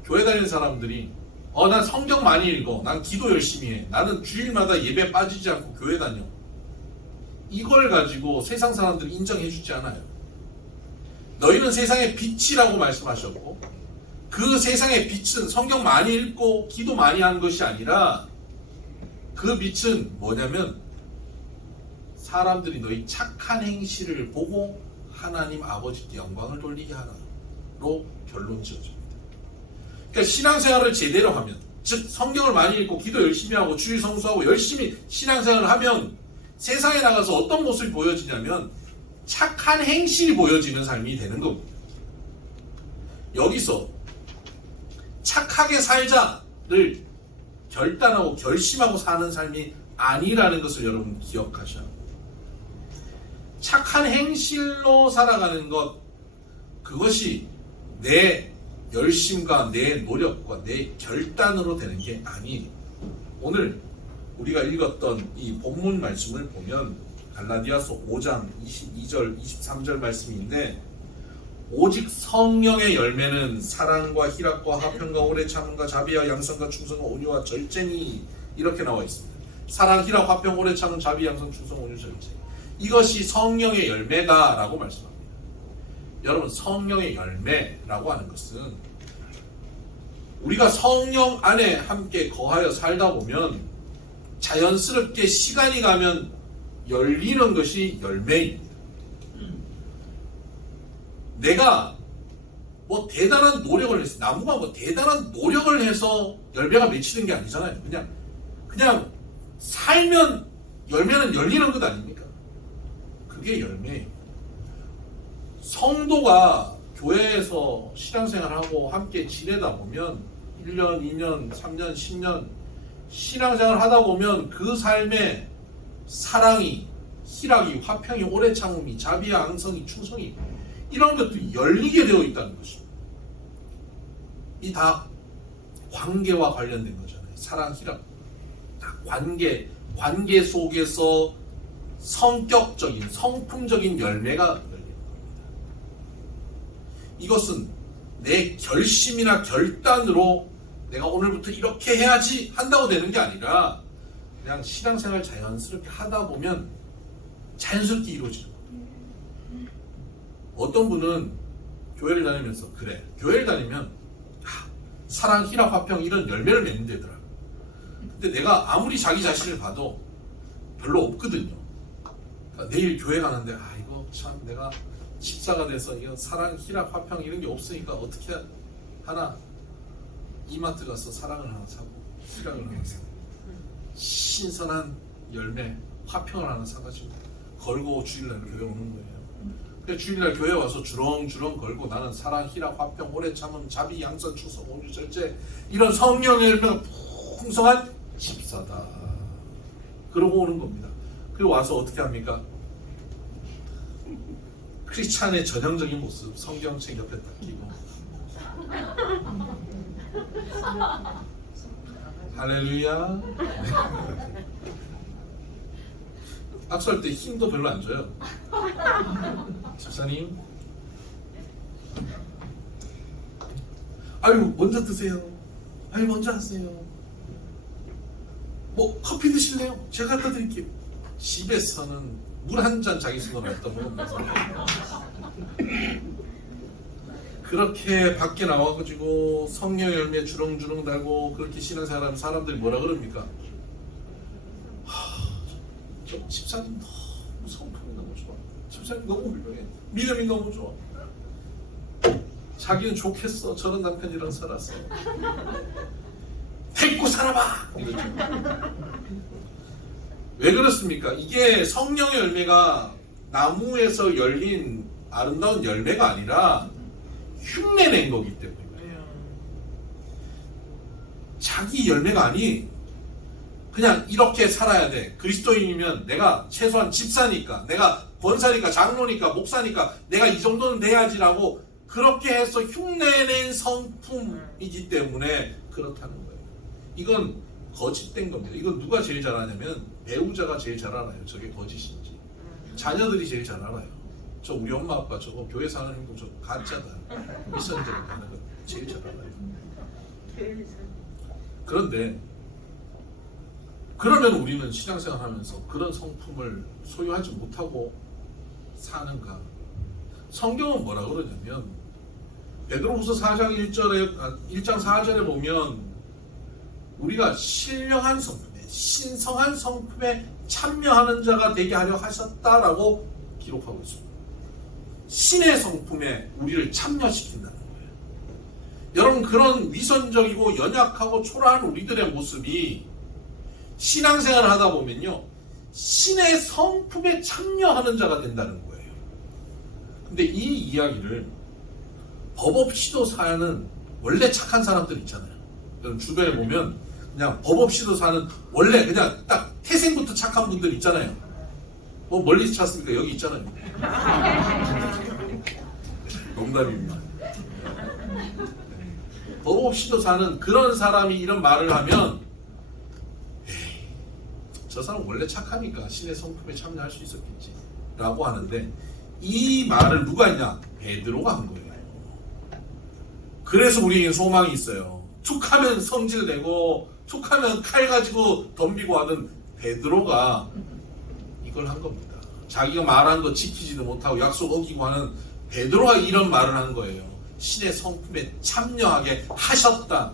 교회 다니는 사람들이 난 성경 많이 읽어. 난 기도 열심히 해. 나는 주일마다 예배 빠지지 않고 교회 다녀. 이걸 가지고 세상 사람들이 인정해 주지 않아요. 너희는 세상의 빛이라고 말씀하셨고 그 세상의 빛은 성경 많이 읽고 기도 많이 하는 것이 아니라 그 빛은 뭐냐면 사람들이 너희 착한 행실을 보고 하나님 아버지께 영광을 돌리게 하라로 결론 지어집니다. 그러니까 신앙생활을 제대로 하면 즉 성경을 많이 읽고 기도 열심히 하고 주일 성수하고 열심히 신앙생활을 하면 세상에 나가서 어떤 모습이 보여지냐면 착한 행실이 보여지는 삶이 되는 겁니다. 여기서 착하게 살자를 결단하고 결심하고 사는 삶이 아니라는 것을 여러분 기억하셔야 합니다. 착한 행실로 살아가는 것, 그것이 내 열심과 내 노력과 내 결단으로 되는 게 아니에요. 오늘 우리가 읽었던 이 본문 말씀을 보면 갈라디아서 5장 22절 23절 말씀인데 오직 성령의 열매는 사랑과 희락과 화평과 오래 참음과 자비와 양선과 충성과 온유와 절제니 이렇게 나와 있습니다. 사랑, 희락, 화평, 오래 참음, 자비, 양선, 충성, 온유, 절제. 이것이 성령의 열매다라고 말씀합니다. 여러분, 성령의 열매라고 하는 것은 우리가 성령 안에 함께 거하여 살다 보면 자연스럽게 시간이 가면 열리는 것이 열매입니다. 내가 뭐 대단한 노력을 해서 나무가 뭐 대단한 노력을 해서 열매가 맺히는 게 아니잖아요. 그냥 살면 열매는 열리는 것 아닙니까? 그게 열매예요. 성도가 교회에서 신앙생활하고 함께 지내다 보면 1년, 2년, 3년, 10년 신앙생활 하다 보면 그 삶에 사랑이, 희락이, 화평이, 오래 참음이, 자비와 양성이, 충성이 이런 것들이 열리게 되어 있다는 것입니다. 이 다 관계와 관련된 거잖아요. 사랑, 희락. 다 관계 속에서 성격적인, 성품적인 열매가 열리는 겁니다. 이것은 내 결심이나 결단으로 내가 오늘부터 이렇게 해야지 한다고 되는 게 아니라 그냥 신앙생활 자연스럽게 하다 보면 자연스럽게 이루어지는 거예요. 어떤 분은 교회를 다니면서 그래, 교회를 다니면 사랑, 희락, 화평 이런 열매를 맺는 데더라. 근데 내가 아무리 자기 자신을 봐도 별로 없거든요. 그러니까 내일 교회 가는데 이거 참 내가 집사가 돼서 이거 사랑, 희락, 화평 이런 게 없으니까 어떻게 하나, 이마트 가서 사랑을 하나 사고 희락을 하나 사고 신선한 열매 화평을 하나 사가지고 걸고 주일날 교회 오는 거예요. 그래서 주일날 교회 와서 주렁주렁 걸고 나는 사랑, 희락, 화평, 오래 참음, 자비, 양선, 축복, 온유, 절제 이런 성령의 열매가 풍성한 집사다. 그러고 오는 겁니다. 그리고 와서 어떻게 합니까? 크리스찬의 전형적인 모습, 성경책 옆에 딱 끼고 할렐루야. 악수할 때 힘도 별로 안 줘요. 집사님, 아유 먼저 드세요. 아유 먼저 하세요. 뭐 커피 드실래요? 제가 갖다 드릴게요. 집에서는 물 한 잔 자기 손으로 갖다 먹으면서 그렇게 밖에 나와가지고 성령 열매 주렁주렁 달고 그렇게 신앙생활하면 사람들이 뭐라 그럽니까? 저 집사님 너무 성품이 너무 좋아. 집사님 너무 훌륭해. 믿음이 너무 좋아. 자기는 좋겠어. 저런 남편이랑 살았어. 데리고 살아봐. 이러죠. 왜 그렇습니까? 이게 성령의 열매가 나무에서 열린 아름다운 열매가 아니라 흉내낸 거기 때문이에요. 자기 열매가 아니 그냥 이렇게 살아야 돼. 그리스도인이면 내가 최소한 집사니까, 내가 권사니까, 장로니까, 목사니까 내가 이 정도는 돼야지라고 그렇게 해서 흉내낸 성품이기 때문에 그렇다는 거예요. 이건 거짓된 겁니다. 이건 누가 제일 잘 아냐면 배우자가 제일 잘 알아요. 저게 거짓인지. 자녀들이 제일 잘 알아요. 저 우리 엄마 아빠 저거 교회 사는 행동 저 가짜다. 미선제가 하는 거 제일 잘 알아요. 그런데 그러면 우리는 신앙생활 하면서 그런 성품을 소유하지 못하고 사는가? 성경은 뭐라 그러냐면 베드로후서 4장 1장 4절에 보면 우리가 신령한 성품에 신성한 성품에 참여하는 자가 되게 하려 하셨다라고 기록하고 있습니다. 신의 성품에 우리를 참여시킨다는 거예요. 여러분 그런 위선적이고 연약하고 초라한 우리들의 모습이 신앙생활을 하다 보면요 신의 성품에 참여하는 자가 된다는 거예요. 근데 이 이야기를 법 없이도 사는 원래 착한 사람들 있잖아요. 여러분 주변에 보면 그냥 법 없이도 사는 원래 그냥 딱 태생부터 착한 분들 있잖아요. 뭐 멀리서 찾습니까? 여기 있잖아요. 농담입니다. 법 없이도 사는 그런 사람이 이런 말을 하면 에이, 저 사람 원래 착하니까 신의 성품에 참여할 수 있었겠지 라고 하는데 이 말을 누가 했냐? 베드로가 한 거예요. 그래서 우리에게 소망이 있어요. 툭하면 성질 내고 툭하면 칼 가지고 덤비고 하던 베드로가 이걸 한 겁니다. 자기가 말한 거 지키지도 못하고 약속 어기고 하는 베드로가 이런 말을 한 거예요. 신의 성품에 참여하게 하셨다.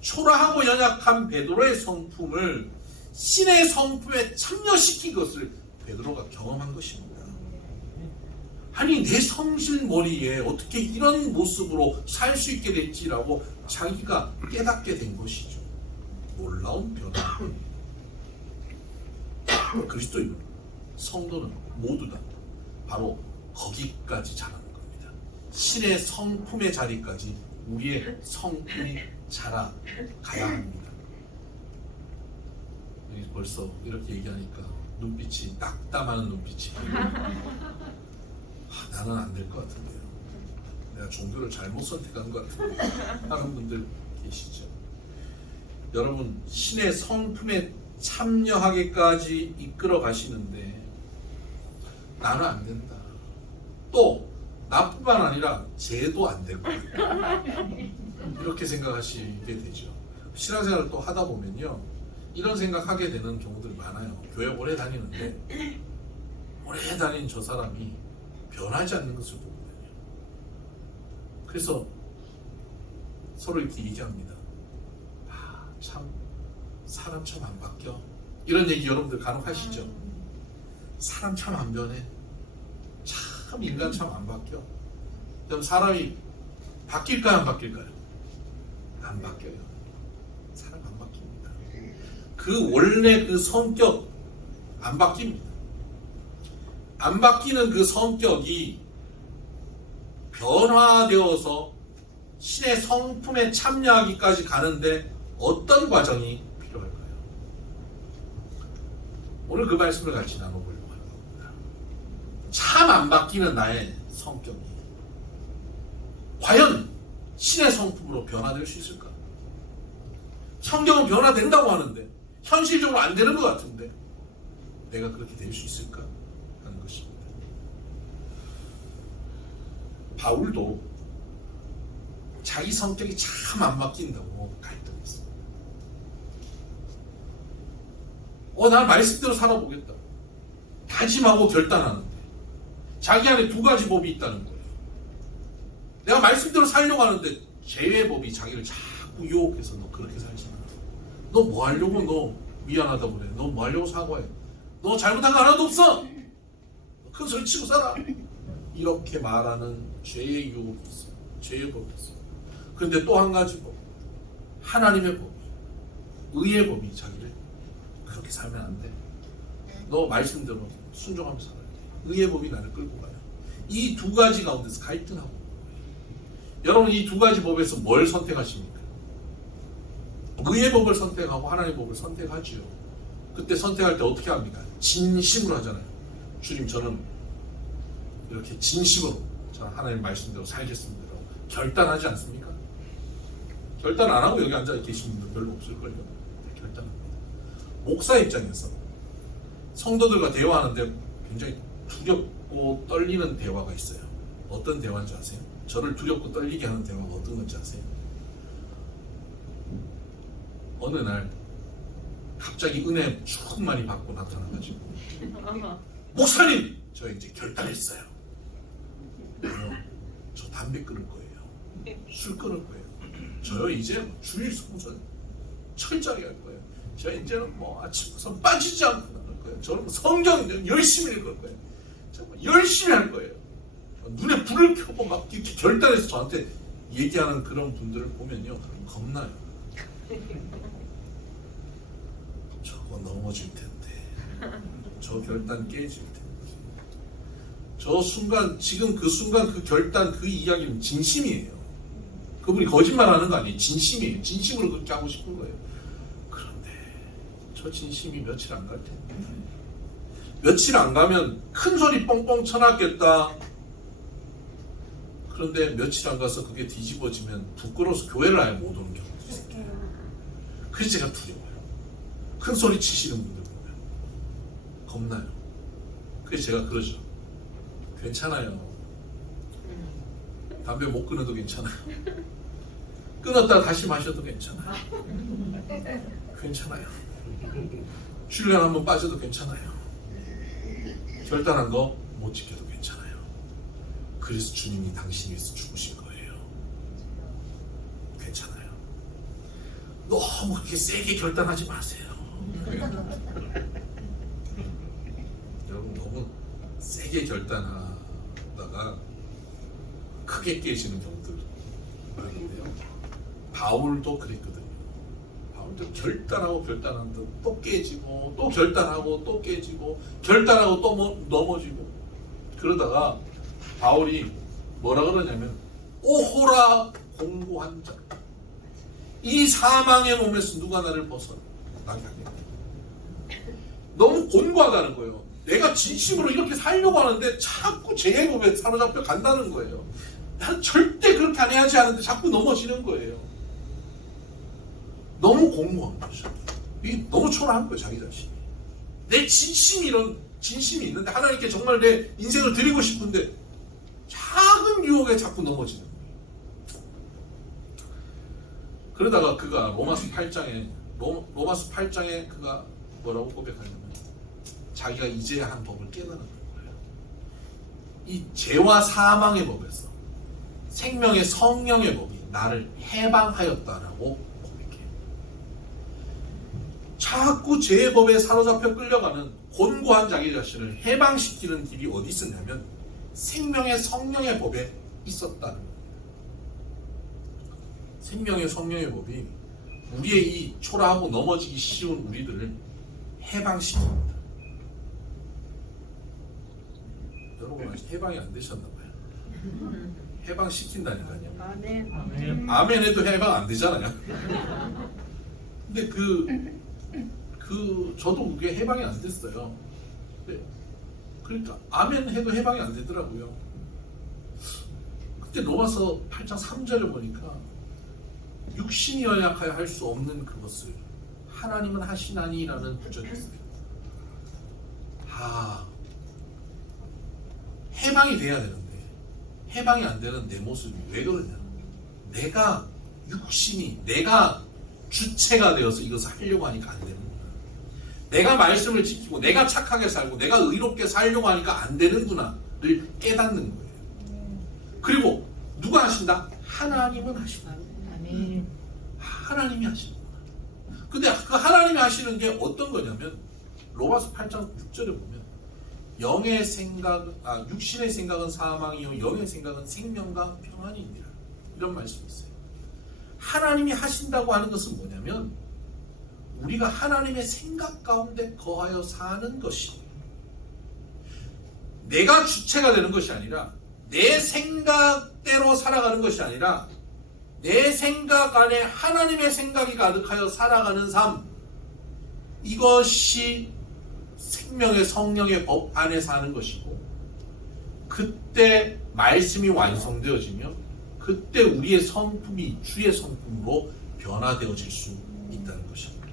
초라하고 연약한 베드로의 성품을 신의 성품에 참여시킨 것을 베드로가 경험한 것입니다. 아니 내 성실머리에 어떻게 이런 모습으로 살 수 있게 됐지라고 자기가 깨닫게 된 것이죠. 놀라운 변화. 그리스도인 성도는 모두 다 바로 거기까지 자라는 겁니다. 신의 성품의 자리까지 우리의 성품이 자라가야 합니다. 벌써 이렇게 얘기하니까 눈빛이 낙담하는 눈빛이 나는 안 될 것 같은데요. 내가 종교를 잘못 선택한 것 같은데 하는 분들 계시죠. 여러분 신의 성품에 참여하기까지 이끌어 가시는데 나는 안 된다. 또 나뿐만 아니라 쟤도 안 될 거야. 이렇게 생각하시게 되죠. 신앙생활을 또 하다 보면요 이런 생각하게 되는 경우들이 많아요. 교회 오래 다니는데 오래 다닌 저 사람이 변하지 않는 것을 보거든요. 그래서 서로 이렇게 얘기합니다. 참 사람 참 안 바뀌어. 이런 얘기 여러분들 간혹 하시죠? 사람 참 안 변해. 참 인간 참 안 바뀌어. 그럼 사람이 바뀔까요? 안 바뀔까요? 안 바뀌어요. 사람 안 바뀝니다. 그 원래 그 성격 안 바뀝니다. 안 바뀌는 그 성격이 변화되어서 신의 성품에 참여하기까지 가는데 어떤 과정이 필요할까요? 오늘 그 말씀을 같이 나눠보려고 하는 겁니다. 참 안 바뀌는 나의 성격이 과연 신의 성품으로 변화될 수 있을까? 성경은 변화된다고 하는데 현실적으로 안 되는 것 같은데 내가 그렇게 될 수 있을까? 하는 것입니다. 바울도 자기 성격이 참 안 바뀐다고 갈등했습니다. 난 말씀대로 살아보겠다. 다짐하고 결단하는데 자기 안에 두 가지 법이 있다는 거예요. 내가 말씀대로 살려고 하는데 죄의 법이 자기를 자꾸 유혹해서 너 그렇게 살지 마. 너 뭐 하려고 너 미안하다고 그래. 너 뭐 하려고 사과해. 너 잘못한 거 하나도 없어. 큰 소리 치고 살아. 이렇게 말하는 죄의 유혹이 있어요. 죄의 법이 있어요. 그런데 또 한 가지 법. 하나님의 법이, 의의 법이 자기를 그렇게 살면 안 돼. 너 말씀대로 순종하면서 살아야 돼. 의의 법이 나를 끌고 가요. 이 두 가지 가운데서 갈등하고 있는 거예요. 여러분 이 두 가지 법에서 뭘 선택하십니까? 의의 법을 선택하고 하나님의 법을 선택하지요. 그때 선택할 때 어떻게 합니까? 진심으로 하잖아요. 주님 저는 이렇게 진심으로 저는 하나님 말씀대로 살겠습니다. 결단하지 않습니까? 결단 안 하고 여기 앉아 계신 분들 별로 없을걸요. 결단합니다. 목사 입장에서 성도들과 대화하는데 굉장히 두렵고 떨리는 대화가 있어요. 어떤 대화인지 아세요? 저를 두렵고 떨리게 하는 대화가 어떤 건지 아세요? 어느 날 갑자기 은혜 쭉 많이 받고 나타나가지고 목사님! 저 이제 결단했어요. 저 담배 끊을 거예요. 술 끊을 거예요. 저요 이제 주일 성전 철저하게 할 거예요. 저 이제는 뭐 아침부터 빠지지 않고 나갈 거예요. 저는 성경 열심히 읽을 거예요. 정말 열심히 할 거예요. 눈에 불을 켜고 막 이렇게 결단해서 저한테 얘기하는 그런 분들을 보면요 겁나요. 저거 넘어질 텐데, 저 결단 깨질 텐데. 저 순간, 지금 그 순간 그 결단, 그 이야기는 진심이에요. 그분이 거짓말하는 거 아니에요. 진심이에요. 진심으로 그렇게 하고 싶은 거예요. 그런데 저 진심이 며칠 안 갈 텐데, 며칠 안 가면 큰 소리 뻥뻥 쳐놨겠다. 그런데 며칠 안 가서 그게 뒤집어지면 부끄러워서 교회를 아예 못 오는 경우도 있어요. 그래서 제가 두려워요. 큰 소리 치시는 분들 보면 겁나요. 그래서 제가 그러죠. 괜찮아요. 담배 못 끊어도 괜찮아요. 끊었다가 다시 마셔도 괜찮아요. 괜찮아요. 출연 한번 빠져도 괜찮아요. 결단한 거 못 지켜도 괜찮아요. 그래서 주님이 당신 위해서 죽으신 거예요. 괜찮아요. 너무 그렇게 세게 결단하지 마세요. 여러분 너무 세게 결단하다가 크게 깨지는 경우들 많은데요. 바울도 그랬거든요. 바울도 결단하고 결단하는데 또 깨지고 또 결단하고 또 깨지고 결단하고 또 넘어지고 그러다가 바울이 뭐라 그러냐면 오호라 공고한 자, 이 사망의 몸에서 누가 나를 벗어나게 하겠냐. 너무 곤고하다는 거예요. 내가 진심으로 이렇게 살려고 하는데 자꾸 죄의 법에 사로잡혀 간다는 거예요. 나는 절대 그렇게 안 해야지 하는데 자꾸 넘어지는 거예요. 너무 공고한 거죠. 너무 초라한 거예요. 자기 자신이. 내 진심이 있는데 하나님께 정말 내 인생을 드리고 싶은데 작은 유혹에 자꾸 넘어지는 거예요. 그러다가 그가 로마서 8장에 그가 뭐라고 고백하냐면 자기가 이제야 한 법을 깨달은 거예요. 이 죄와 사망의 법에서 생명의 성령의 법이 나를 해방하였다라고 고백해요. 자꾸 죄의 법에 사로잡혀 끌려가는 곤고한 자기 자신을 해방시키는 길이 어디 있었냐면 생명의 성령의 법에 있었다는 거예요. 생명의 성령의 법이 우리의 이 초라하고 넘어지기 쉬운 우리들을 해방시킵니다. 여러분 아직 해방이 안 되셨나봐요. 해방시킨다니까요. 아멘. 아멘 해도 해방 안 되잖아요. 근데 저도 그게 해방이 안 됐어요. 그러니까 아멘 해도 해방이 안 되더라고요. 그때 로마서 8장 3절을 보니까 육신이 연약하여 할 수 없는 그것을 하나님은 하시나니라는 구절이 있어요. 해방이 돼야 되는데 해방이 안 되는 내 모습이 왜 그러냐? 내가 육신이 내가 주체가 되어서 이것을 하려고 하니까 안 되는구나. 내가 말씀을 지키고 내가 착하게 살고 내가 의롭게 살려고 하니까 안 되는구나를 깨닫는 거예요. 그리고 누가 하신다? 하나님은 하신다. 아멘. 하나님이 하시는구나. 근데 그 하나님이 하시는 게 어떤 거냐면 로마서 8장 6절에 보면 영의 생각, 육신의 생각은 사망이요 영의 생각은 생명과 평안이니라. 이런 말씀이 있어요. 하나님이 하신다고 하는 것은 뭐냐면 우리가 하나님의 생각 가운데 거하여 사는 것이 내가 주체가 되는 것이 아니라 내 생각대로 살아가는 것이 아니라 내 생각 안에 하나님의 생각이 가득하여 살아가는 삶, 이것이 생명의 성령의 법 안에 사는 것이고 그때 말씀이 완성되어지며 그때 우리의 성품이 주의 성품으로 변화되어질 수 있다는 것입니다.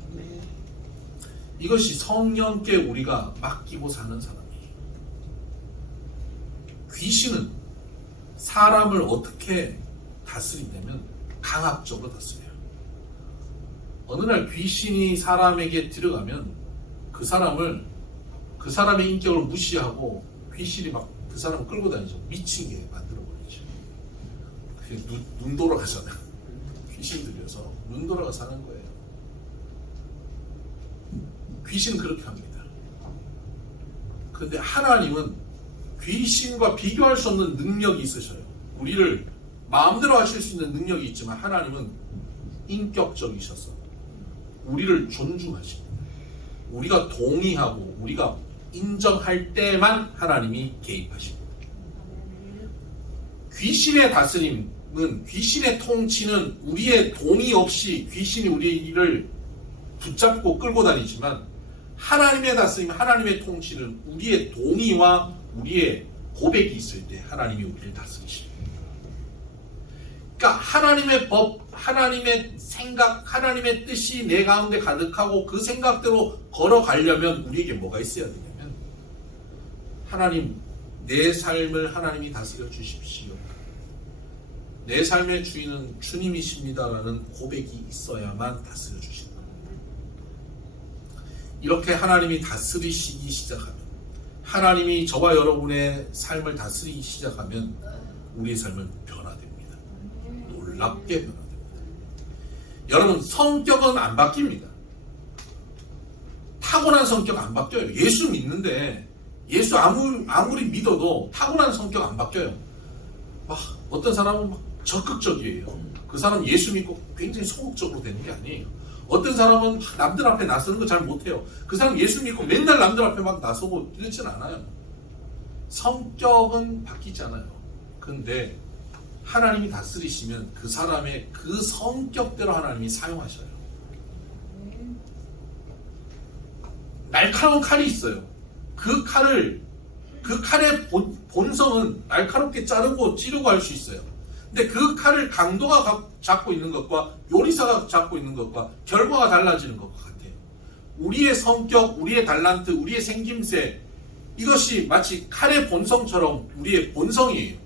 이것이 성령께 우리가 맡기고 사는 사람이에요. 귀신은 사람을 어떻게 다스리냐면 강압적으로 다스려요. 어느 날 귀신이 사람에게 들어가면 그 사람의 인격을 무시하고 귀신이 막 그 사람을 끌고 다니죠. 미치게 만들어버리죠. 눈 돌아가잖아요. 귀신 들여서 눈 돌아가서 하는 거예요. 귀신은 그렇게 합니다. 그런데 하나님은 귀신과 비교할 수 없는 능력이 있으셔요. 우리를 마음대로 하실 수 있는 능력이 있지만 하나님은 인격적이셔서 우리를 존중하십니다. 우리가 동의하고 우리가 인정할 때만 하나님이 개입하십니다. 귀신의 다스림은, 귀신의 통치는 우리의 동의 없이 귀신이 우리를 붙잡고 끌고 다니지만 하나님의 다스림, 하나님의 통치는 우리의 동의와 우리의 고백이 있을 때 하나님이 우리를 다스리십니다. 그러니까 하나님의 법, 하나님의 생각, 하나님의 뜻이 내 가운데 가득하고 그 생각대로 걸어가려면 우리에게 뭐가 있어야 되냐면 하나님, 내 삶을 하나님이 다스려 주십시오. 내 삶의 주인은 주님이십니다라는 고백이 있어야만 다스려 주시는 겁니다. 이렇게 하나님이 다스리시기 시작하면, 하나님이 저와 여러분의 삶을 다스리기 시작하면 우리의 삶은 변화됩니다. 놀랍게 변화됩니다. 여러분, 성격은 안 바뀝니다. 타고난 성격 안 바뀌어요. 예수 믿는데 예수 아무리 믿어도 타고난 성격 안 바뀌어요. 막 어떤 사람은 막 적극적이에요. 그 사람 예수 믿고 굉장히 소극적으로 되는 게 아니에요. 어떤 사람은 남들 앞에 나서는 거 잘 못해요. 그 사람 예수 믿고 맨날 남들 앞에 막 나서고 이러진 않아요. 성격은 바뀌지 않아요. 근데 하나님이 다스리시면 그 사람의 그 성격대로 하나님이 사용하셔요. 날카로운 칼이 있어요. 그 칼의 본성은 날카롭게 자르고 찌르고 할 수 있어요. 근데 그 칼을 강도가 잡고 있는 것과 요리사가 잡고 있는 것과 결과가 달라지는 것 같아요. 우리의 성격, 우리의 달란트, 우리의 생김새, 이것이 마치 칼의 본성처럼 우리의 본성이에요.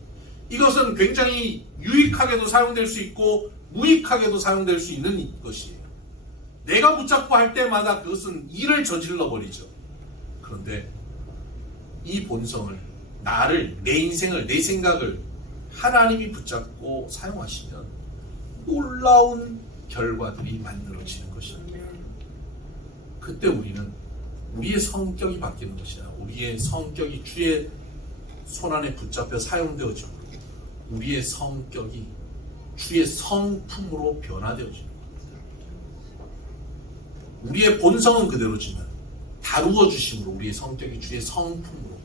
이것은 굉장히 유익하게도 사용될 수 있고 무익하게도 사용될 수 있는 것이에요. 내가 붙잡고 할 때마다 그것은 일을 저질러 버리죠. 그런데 이 본성을, 나를, 내 인생을, 내 생각을 하나님이 붙잡고 사용하시면 놀라운 결과들이 만들어지는 것입니다. 그때 우리는 우리의 성격이 바뀌는 것이 아니라 우리의 성격이 주의 손안에 붙잡혀 사용되어지고 우리의 성격이 주의 성품으로 변화되어지는 겁니다. 우리의 본성은 그대로지만 다루어 주심으로 우리의 성격이 주의 성품으로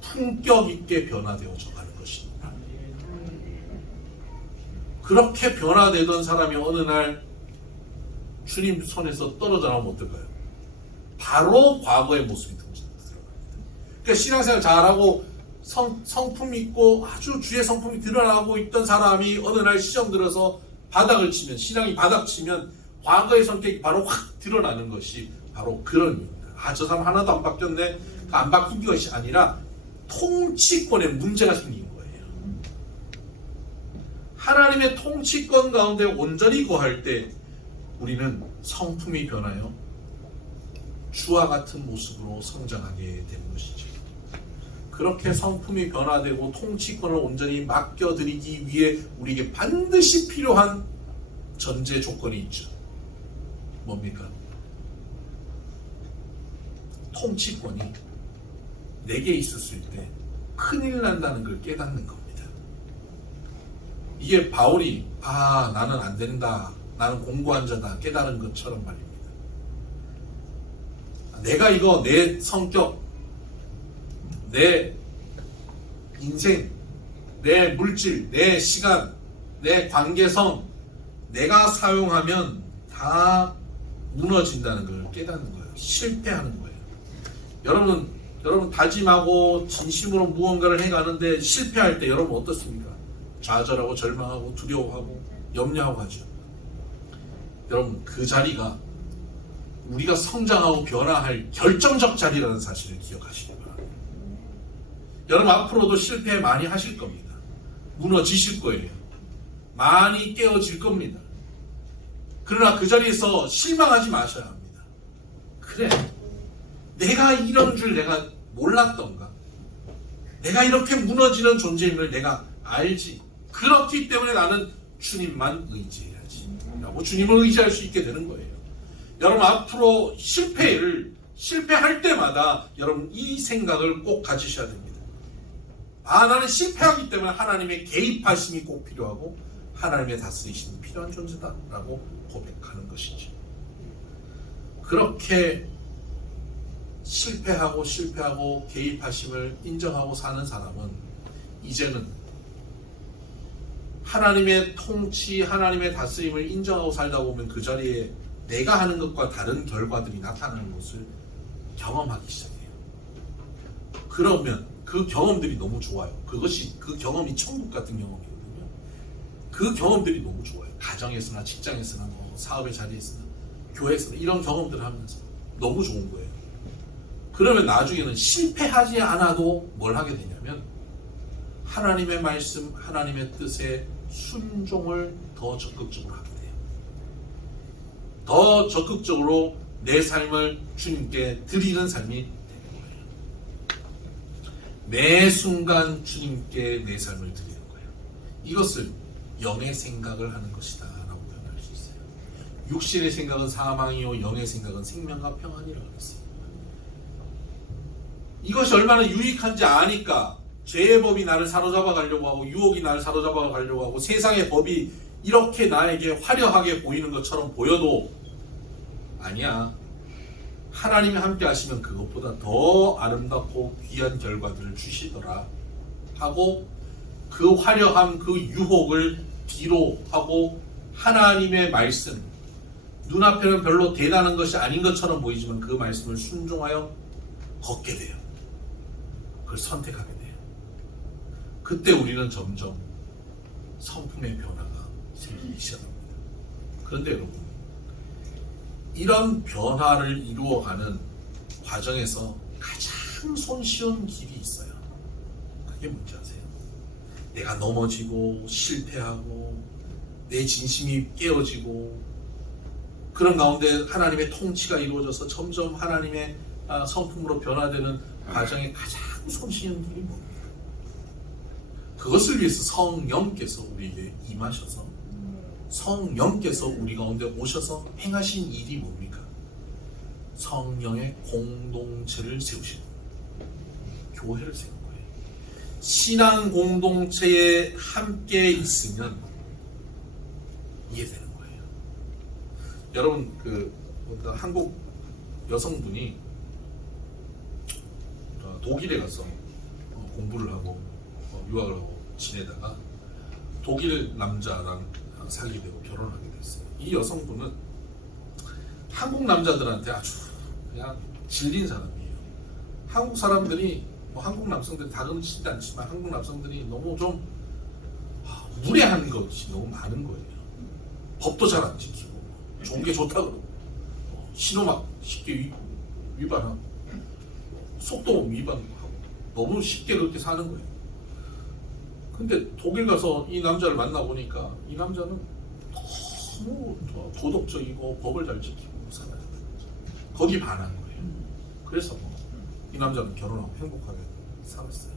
품격 있게 변화되어져 가는 것입니다. 그렇게 변화되던 사람이 어느 날 주님 손에서 떨어져 나오면 어떨까요? 바로 과거의 모습이 들어갑니다. 그러니까 신앙생활 잘하고 성품 있고 아주 주의 성품이 드러나고 있던 사람이 어느 날 시험 들어서 바닥을 치면, 신앙이 바닥치면 과거의 성격이 바로 확 드러나는 것이 바로 그런 이유입니다. 저 사람 하나도 안 바뀌었네. 안 바뀐 것이 아니라 통치권에 문제가 생긴 거예요. 하나님의 통치권 가운데 온전히 거할 때 우리는 성품이 변하여 주와 같은 모습으로 성장하게 되는 것이죠. 그렇게 성품이 변화되고 통치권을 온전히 맡겨드리기 위해 우리에게 반드시 필요한 전제 조건이 있죠. 뭡니까? 통치권이 내게 있었을 때 큰일 난다는 걸 깨닫는 겁니다. 이게 바울이 나는 안 된다, 나는 공고한 자다 깨달은 것처럼 말입니다. 내가 이거 내 성격, 내 인생, 내 물질, 내 시간, 내 관계성 내가 사용하면 다 무너진다는 걸 깨닫는 거예요. 실패하는 거예요. 여러분 다짐하고 진심으로 무언가를 해가는데 실패할 때 여러분 어떻습니까? 좌절하고 절망하고 두려워하고 염려하고 하죠. 여러분 그 자리가 우리가 성장하고 변화할 결정적 자리라는 사실을 기억하시기 바랍니다. 여러분 앞으로도 실패 많이 하실 겁니다. 무너지실 거예요. 많이 깨어질 겁니다. 그러나 그 자리에서 실망하지 마셔야 합니다. 그래, 내가 이런 줄 내가 몰랐던가? 내가 이렇게 무너지는 존재임을 내가 알지. 그렇기 때문에 나는 주님만 의지해야지 라고 주님을 의지할 수 있게 되는 거예요. 여러분 앞으로 실패할 때마다 여러분 이 생각을 꼭 가지셔야 됩니다. 나는 실패하기 때문에 하나님의 개입하심이 꼭 필요하고 하나님의 다스리심이 필요한 존재다 라고 고백하는 것이죠. 그렇게 실패하고 개입하심을 인정하고 사는 사람은 이제는 하나님의 통치, 하나님의 다스림을 인정하고 살다 보면 그 자리에 내가 하는 것과 다른 결과들이 나타나는 것을 경험하기 시작해요. 그러면 그 경험들이 너무 좋아요. 그 경험이 천국 같은 경험이거든요. 그 경험들이 너무 좋아요. 가정에서나 직장에서나 뭐 사업의 자리에서나 교회에서나 이런 경험들을 하면서 너무 좋은 거예요. 그러면 나중에는 실패하지 않아도 뭘 하게 되냐면 하나님의 말씀, 하나님의 뜻에 순종을 더 적극적으로 하게 돼요. 더 적극적으로 내 삶을 주님께 드리는 삶이 되는 거예요. 매 순간 주님께 내 삶을 드리는 거예요. 이것을 영의 생각을 하는 것이다 라고 표현할 수 있어요. 육신의 생각은 사망이요 영의 생각은 생명과 평안이라고 했어요. 이것이 얼마나 유익한지 아니까 죄의 법이 나를 사로잡아 가려고 하고 유혹이 나를 사로잡아 가려고 하고 세상의 법이 이렇게 나에게 화려하게 보이는 것처럼 보여도 아니야. 하나님이 함께 하시면 그것보다 더 아름답고 귀한 결과들을 주시더라 하고 그 화려함, 그 유혹을 뒤로 하고 하나님의 말씀, 눈앞에는 별로 대단한 것이 아닌 것처럼 보이지만 그 말씀을 순종하여 걷게 돼요. 그걸 선택하게 돼요. 그때 우리는 점점 성품의 변화가 생기기 시작합니다. 그런데 여러분, 이런 변화를 이루어가는 과정에서 가장 손쉬운 길이 있어요. 그게 뭔지 아세요? 내가 넘어지고 실패하고 내 진심이 깨어지고 그런 가운데 하나님의 통치가 이루어져서 점점 하나님의 성품으로 변화되는 과정에 가장 손쉬운 길이 뭡니까? 그것을 위해서 성령께서 우리에게 임하셔서 성령께서 우리 가운데 오셔서 행하신 일이 뭡니까? 성령의 공동체를 세우시고 교회를 세운 거예요. 신앙 공동체에 함께 있으면 이해되는 거예요. 여러분 어떤 한국 여성분이 독일에 가서 공부를 하고 유학을 하고 지내다가 독일 남자랑 사귀게 되고 결혼하게 됐어요. 이 여성분은 한국 남자들한테 아주 그냥 질린 사람이에요. 한국 사람들이 한국 남성들이 다 그렇지 않지만 한국 남성들이 너무 좀 무례한 것이 너무 많은 거예요. 법도 잘 안 지키고 좋은 게 좋다 그러고 신호 막 쉽게 위반하고 속도 위반하고 너무 쉽게 그렇게 사는 거예요. 근데 독일 가서 이 남자를 만나보니까 이 남자는 너무 도덕적이고 법을 잘 지키고 살아요. 거기 반한 거예요. 그래서 이 남자는 결혼하고 행복하게 살았어요.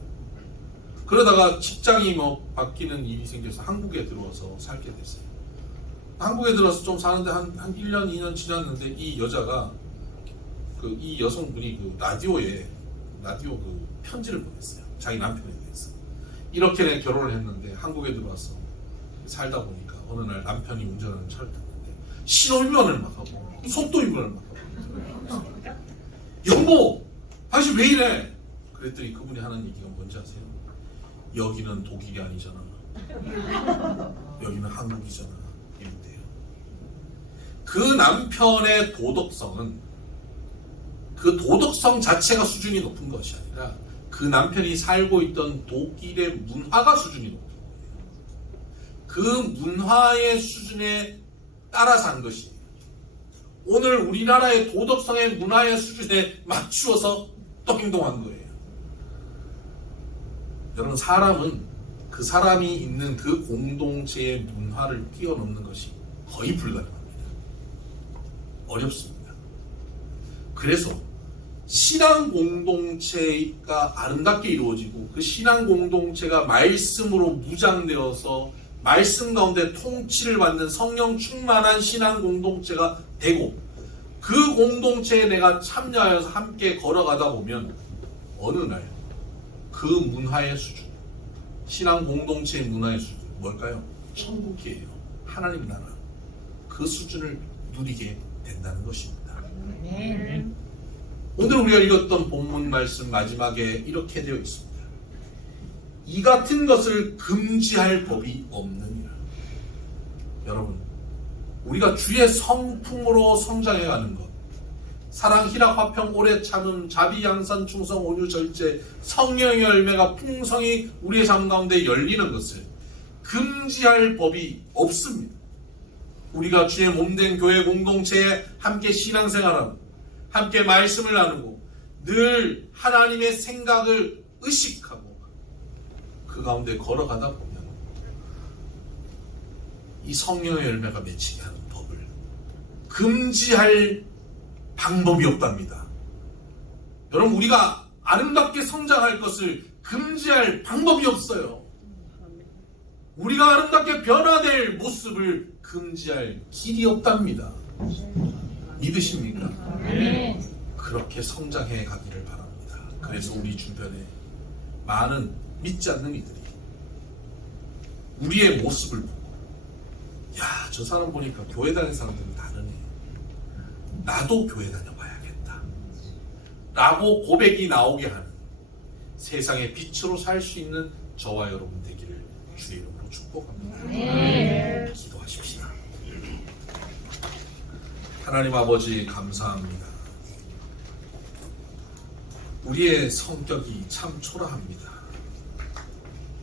그러다가 직장이 바뀌는 일이 생겨서 한국에 들어와서 살게 됐어요. 한국에 들어와서 좀 사는데 한 1년, 2년 지났는데 이 여자가 이 여성분이 라디오 편지를 보냈어요. 자기 남편에 대해서. 이렇게 내 결혼을 했는데 한국에 들어와서 살다 보니까 어느 날 남편이 운전하는 차를 탔는데 신호위반을 막 하고 속도 위반을 막 하고 여보 당신 왜 이래? 그랬더니 그분이 하는 얘기가 뭔지 아세요? 여기는 독일이 아니잖아. 여기는 한국이잖아. 이랬대요. 그 남편의 도덕성은 그 도덕성 자체가 수준이 높은 것이 아니라 그 남편이 살고 있던 독일의 문화가 수준이 높은 거예요. 그 문화의 수준에 따라 산 것이에요. 오늘 우리나라의 도덕성의 문화의 수준에 맞추어서 또 행동한 거예요. 여러분 사람은 그 사람이 있는 그 공동체의 문화를 뛰어넘는 것이 거의 불가능합니다. 어렵습니다. 그래서 신앙 공동체가 아름답게 이루어지고 그 신앙 공동체가 말씀으로 무장되어서 말씀 가운데 통치를 받는 성령 충만한 신앙 공동체가 되고 그 공동체에 내가 참여하여서 함께 걸어가다 보면 어느 날 그 문화의 수준, 신앙 공동체의 문화의 수준 뭘까요? 천국이에요. 하나님 나라. 그 수준을 누리게 된다는 것입니다. 네. 오늘 우리가 읽었던 본문 말씀 마지막에 이렇게 되어 있습니다. 이 같은 것을 금지할 법이 없느니라. 여러분, 우리가 주의 성품으로 성장해가는 것, 사랑, 희락, 화평, 오래 참음, 자비, 양선, 충성, 온유, 절제, 성령의 열매가 풍성히 우리의 삶 가운데 열리는 것을 금지할 법이 없습니다. 우리가 주의 몸된 교회 공동체에 함께 신앙생활하고 함께 말씀을 나누고 늘 하나님의 생각을 의식하고 그 가운데 걸어가다 보면 이 성령의 열매가 맺히게 하는 법을 금지할 방법이 없답니다. 여러분 우리가 아름답게 성장할 것을 금지할 방법이 없어요. 우리가 아름답게 변화될 모습을 금지할 길이 없답니다. 믿으십니까? 네. 그렇게 성장해 가기를 바랍니다. 그래서 우리 주변에 많은 믿지 않는 이들이 우리의 모습을 보고 야, 저 사람 보니까 교회 다니는 사람들은 다르네. 나도 교회 다녀봐야겠다. 라고 고백이 나오게 하는 세상의 빛으로 살 수 있는 저와 여러분 되기를 주의 이름으로 축복합니다. 네. 기도하십시다. 하나님 아버지 감사합니다. 우리의 성격이 참 초라합니다.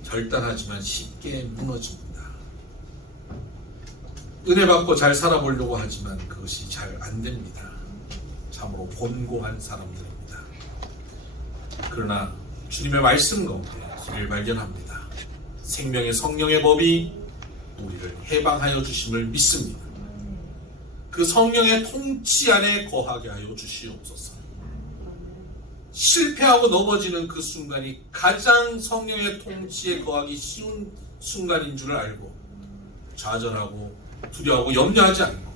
결단하지만 쉽게 무너집니다. 은혜 받고 잘 살아보려고 하지만 그것이 잘 안됩니다. 참으로 곤고한 사람들입니다. 그러나 주님의 말씀 가운데 길을 발견합니다. 생명의 성령의 법이 우리를 해방하여 주심을 믿습니다. 그 성령의 통치 안에 거하게 하여 주시옵소서. 실패하고 넘어지는 그 순간이 가장 성령의 통치에 거하기 쉬운 순간인 줄 알고 좌절하고 두려워하고 염려하지 않고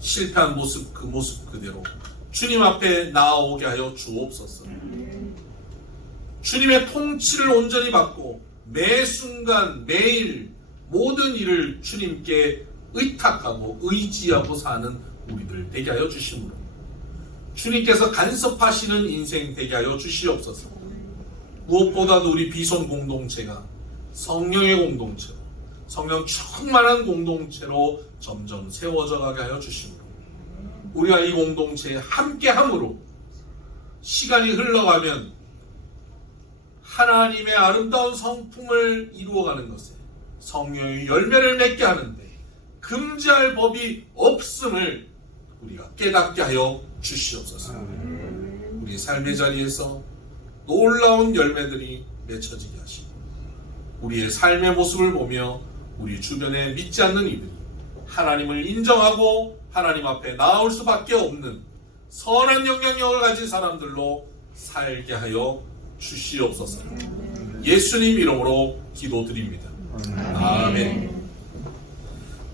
실패한 모습 그 모습 그대로 주님 앞에 나아오게 하여 주옵소서. 주님의 통치를 온전히 받고 매 순간 매일 모든 일을 주님께 의탁하고 의지하고 사는 우리들 되게 하여 주시므로 주님께서 간섭하시는 인생 되게 하여 주시옵소서. 무엇보다도 우리 비손 공동체가 성령의 공동체로 성령 충만한 공동체로 점점 세워져 가게 하여 주시므로 우리가 이 공동체에 함께함으로 시간이 흘러가면 하나님의 아름다운 성품을 이루어가는 것에 성령의 열매를 맺게 하는데 금지할 법이 없음을 우리가 깨닫게 하여 주시옵소서. 우리 삶의 자리에서 놀라운 열매들이 맺혀지게 하시고 우리의 삶의 모습을 보며 우리 주변에 믿지 않는 이들이 하나님을 인정하고 하나님 앞에 나올 수밖에 없는 선한 영향력을 가진 사람들로 살게 하여 주시옵소서. 예수님 이름으로 기도드립니다. 아멘.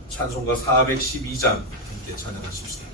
찬송가 412장 함께 찬양하십시다.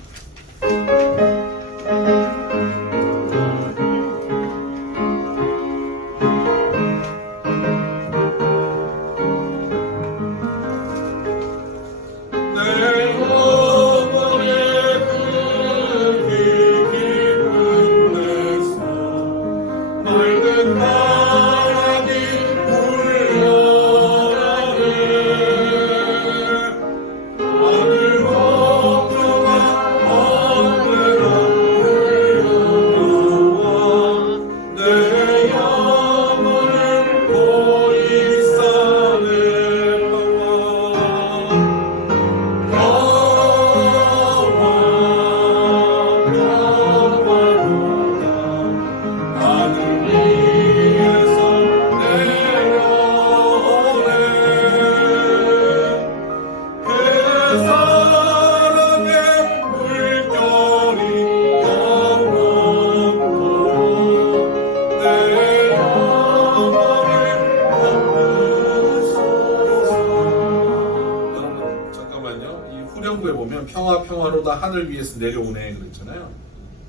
평화로다 하늘 위에서 내려오네 그랬잖아요.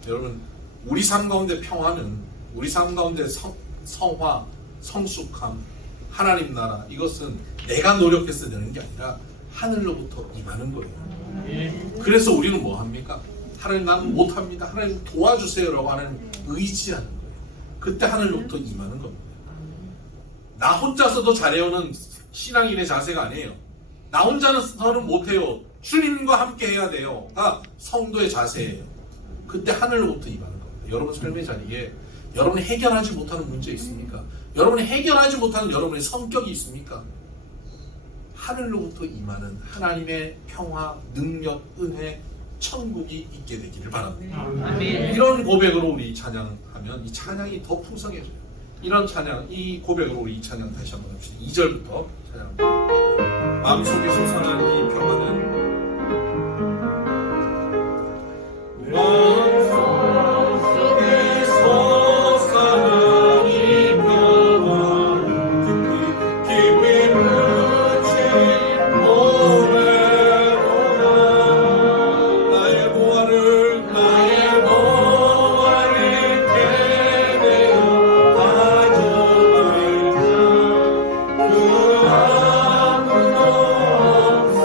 여러분 우리 삶 가운데 평화는 우리 삶 가운데 성화, 성숙함, 하나님 나라 이것은 내가 노력해서 되는 게 아니라 하늘로부터 임하는 거예요. 그래서 우리는 뭐 합니까? 하나님 나는 못합니다. 하나님 도와주세요라고 하나님 의지하는 거예요. 그때 하늘로부터 임하는 겁니다. 나 혼자서도 잘해요는 신앙인의 자세가 아니에요. 나 혼자서는 못해요. 주님과 함께 해야 돼요. 가 성도의 자세예요. 그때 하늘로부터 임하는 겁니다. 여러분 삶의 자리에 여러분이 해결하지 못하는 문제 있습니까? 여러분이 해결하지 못하는 여러분의 성격이 있습니까? 하늘로부터 임하는 하나님의 평화, 능력, 은혜, 천국이 있게 되기를 바랍니다. 아멘. 이런 고백으로 우리 찬양하면 이 찬양이 더 풍성해져요. 이런 찬양, 이 고백으로 우리 이 찬양 다시 한번 합시다. 2절부터 찬양합니다. 마음속에 솟아난 이 평화는 마음속에 솟아난 이 평화는 깊이 묻힌 오래로다 나의 보화를 캐내어 가져갈 자 그 아무도 없으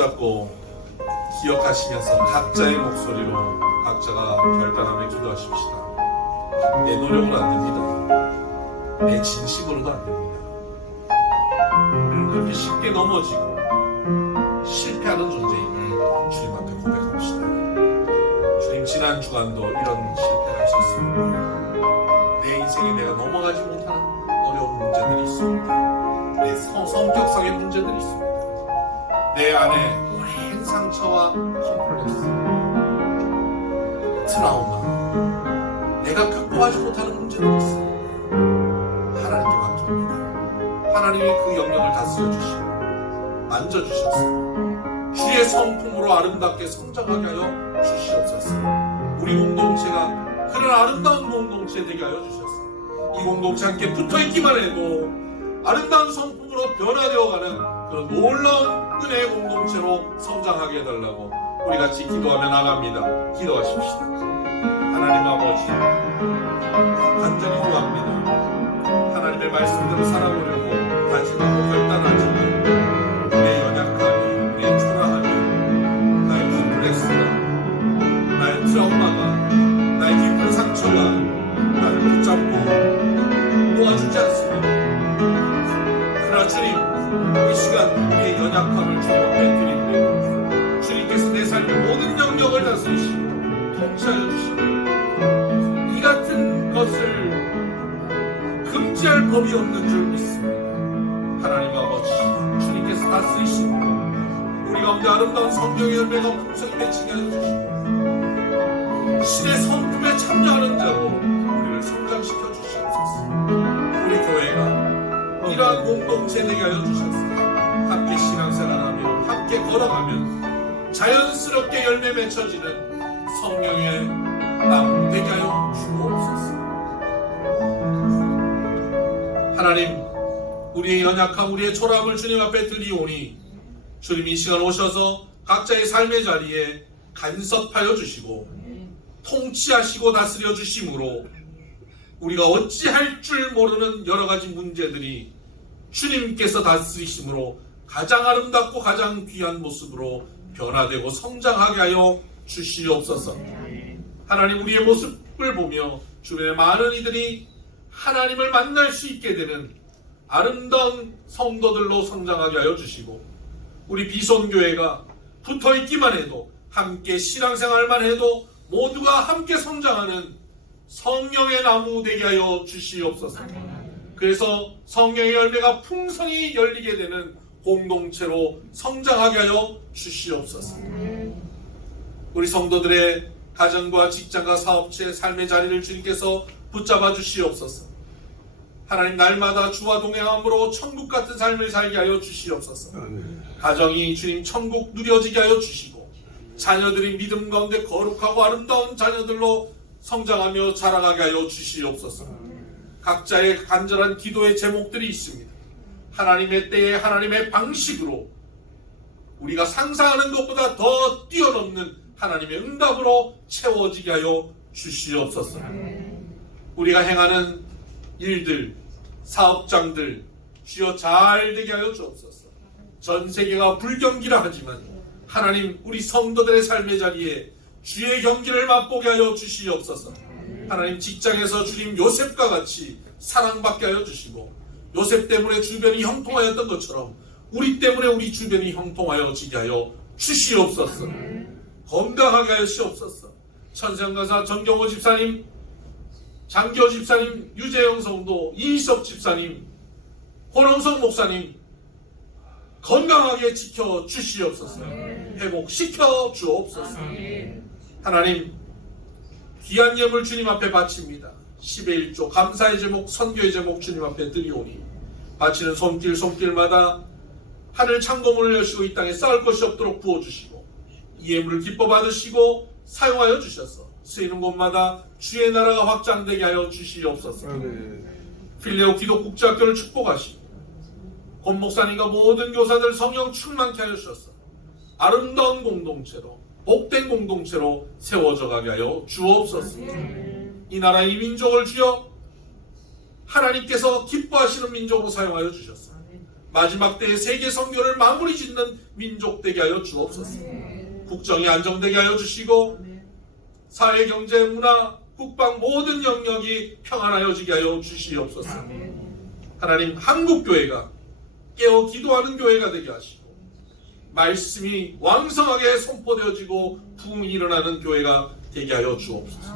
붙잡고 기억하시면서 각자의 목소리로 각자가 결단하며 기도하십시다. 내 노력으로 안 됩니다. 내 진심으로도 안 됩니다. 그렇게 쉽게 넘어지고 실패하는 존재임을 주님 앞에 고백합시다. 주님, 지난 주간도 이런 실패를 하셨습니다. 내 인생에 내가 넘어가지 못하는 어려운 문제들이 있습니다. 내 성격상의 문제들이 있습니다. 내 안에 오랜 상처와 컴플렉스, 트라우마, 내가 극복하지 못하는 문제들이 있습니다. 하나님께 맡깁니다. 하나님이 그 영역을 다스려 주시고 만져주셨습니다. 주의 성품으로 아름답게 성장하게 하여 주시옵소서. 우리 공동체가 그런 아름다운 공동체 되게 하여 주셨습니다. 이 공동체 함께 붙어있기만 해도 아름다운 성품으로 변화되어가는 그런 놀라운 은혜의 공동체로 성장하게 해달라고 우리 같이 기도하며 나갑니다. 기도하십시다. 하나님 아버지, 간절히 구합니다. 하나님의 말씀대로 살아보려고 다짐하고 결단하지만 우리의 연약함이, 우리의 초라함이, 나의 컴플렉스가, 나의 트라우마가, 나의 깊은 상처가 나를 붙잡고 놓아주지 않습니다. 그러나 주님, 이 시간 우리의 연약함을 주님 앞에 드립니다. 주님께서 내 삶의 모든 영역을 다스리시고 통치하여 주시고 이 같은 것을 금지할 법이 없는 줄 믿습니다. 하나님 아버지, 주님께서 다스리시고 우리 가운데 아름다운 성경의 열매가 풍성히 맺히게 해주시고 신의 성품에 참여하는 자로 우리를 성장시켜 주시옵소서. 우리 교회가 이러한 공동체 되게 하여 주셔서 함께 신앙생활하며 함께 걸어가면 자연스럽게 열매 맺혀지는 성령의 나무 되게 하여 주옵소서. 하나님, 우리의 연약함, 우리의 초라함을 주님 앞에 드리오니 주님 이 시간 오셔서 각자의 삶의 자리에 간섭하여 주시고 통치하시고 다스려 주심으로 우리가 어찌할 줄 모르는 여러 가지 문제들이 주님께서 다스리심으로 가장 아름답고 가장 귀한 모습으로 변화되고 성장하게 하여 주시옵소서. 하나님, 우리의 모습을 보며 주변의 많은 이들이 하나님을 만날 수 있게 되는 아름다운 성도들로 성장하게 하여 주시고 우리 비손교회가 붙어있기만 해도 함께 신앙생활만 해도 모두가 함께 성장하는 성령의 나무 되게 하여 주시옵소서. 그래서 성령의 열매가 풍성히 열리게 되는 공동체로 성장하게 하여 주시옵소서. 우리 성도들의 가정과 직장과 사업체, 삶의 자리를 주님께서 붙잡아 주시옵소서. 하나님, 날마다 주와 동행함으로 천국 같은 삶을 살게 하여 주시옵소서. 가정이 주님 천국 누려지게 하여 주시고 자녀들이 믿음 가운데 거룩하고 아름다운 자녀들로 성장하며 자라가게 하여 주시옵소서. 각자의 간절한 기도의 제목들이 있습니다. 하나님의 때에 하나님의 방식으로 우리가 상상하는 것보다 더 뛰어넘는 하나님의 응답으로 채워지게 하여 주시옵소서. 우리가 행하는 일들, 사업장들 주여 잘 되게 하여 주옵소서. 전 세계가 불경기라 하지만 하나님, 우리 성도들의 삶의 자리에 주의 경기를 맛보게 하여 주시옵소서. 하나님, 직장에서 주님 요셉과 같이 사랑받게 하여 주시고 요셉 때문에 주변이 형통하였던 것처럼 우리 때문에 우리 주변이 형통하여지게 하여 주시옵소서. 건강하게 하여 주시옵소서. 천상가사 정경호 집사님, 장기호 집사님, 유재영 성도, 이희섭 집사님, 권홍석 목사님 건강하게 지켜 주시옵소서. 회복시켜 주옵소서. 하나님, 귀한 예물 주님 앞에 바칩니다. 10의 1조 감사의 제목, 선교의 제목 주님 앞에 드리오니 바치는 손길마다 하늘 창고문을 여시고 이 땅에 쌓을 것이 없도록 부어주시고 이 예물을 기뻐 받으시고 사용하여 주셔서 쓰이는 곳마다 주의 나라가 확장되게 하여 주시옵소서. 필레오 기독국제학교를 축복하시고 권 목사님과 모든 교사들 성령 충만케 하여 주셔서 아름다운 공동체로, 복된 공동체로 세워져 가게 하여 주옵소서. 이 나라, 이 민족을 주여 하나님께서 기뻐하시는 민족으로 사용하여 주셨어. 마지막 때의 세계 선교를 마무리 짓는 민족 되게 하여 주옵소서. 국정이 안정되게 하여 주시고 사회, 경제, 문화, 국방 모든 영역이 평안하여지게 하여 주시옵소서. 하나님, 한국교회가 깨어 기도하는 교회가 되게 하시고 말씀이 왕성하게 선포되어지고 부흥이 일어나는 교회가 되게 하여 주옵소서.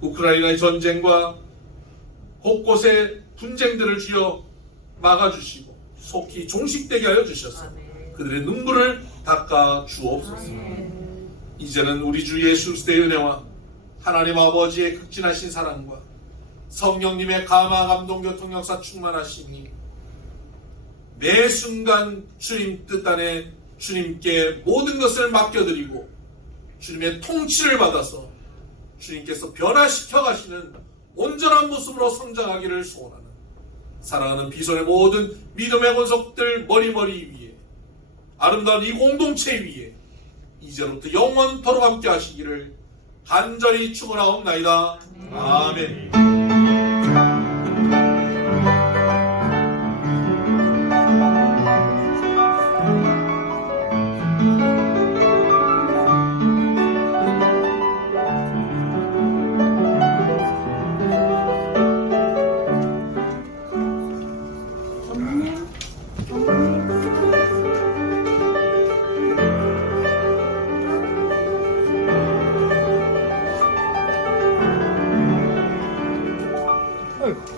우크라이나의 전쟁과 곳곳의 분쟁들을 주여 막아주시고 속히 종식되게 하여 주셔서 그들의 눈물을 닦아 주옵소서. 이제는 우리 주 예수 그리스도의 은혜와 하나님 아버지의 극진하신 사랑과 성령님의 감화 감동 교통 역사 충만하심이 매 순간 주님 뜻 안에 주님께 모든 것을 맡겨드리고 주님의 통치를 받아서 주님께서 변화시켜 가시는 온전한 모습으로 성장하기를 소원하는 사랑하는 비손의 모든 믿음의 권속들 머리머리 위에 아름다운 이 공동체 위에 이제부터 영원토록 함께 하시기를 간절히 축원하옵나이다. 아멘. 어이구.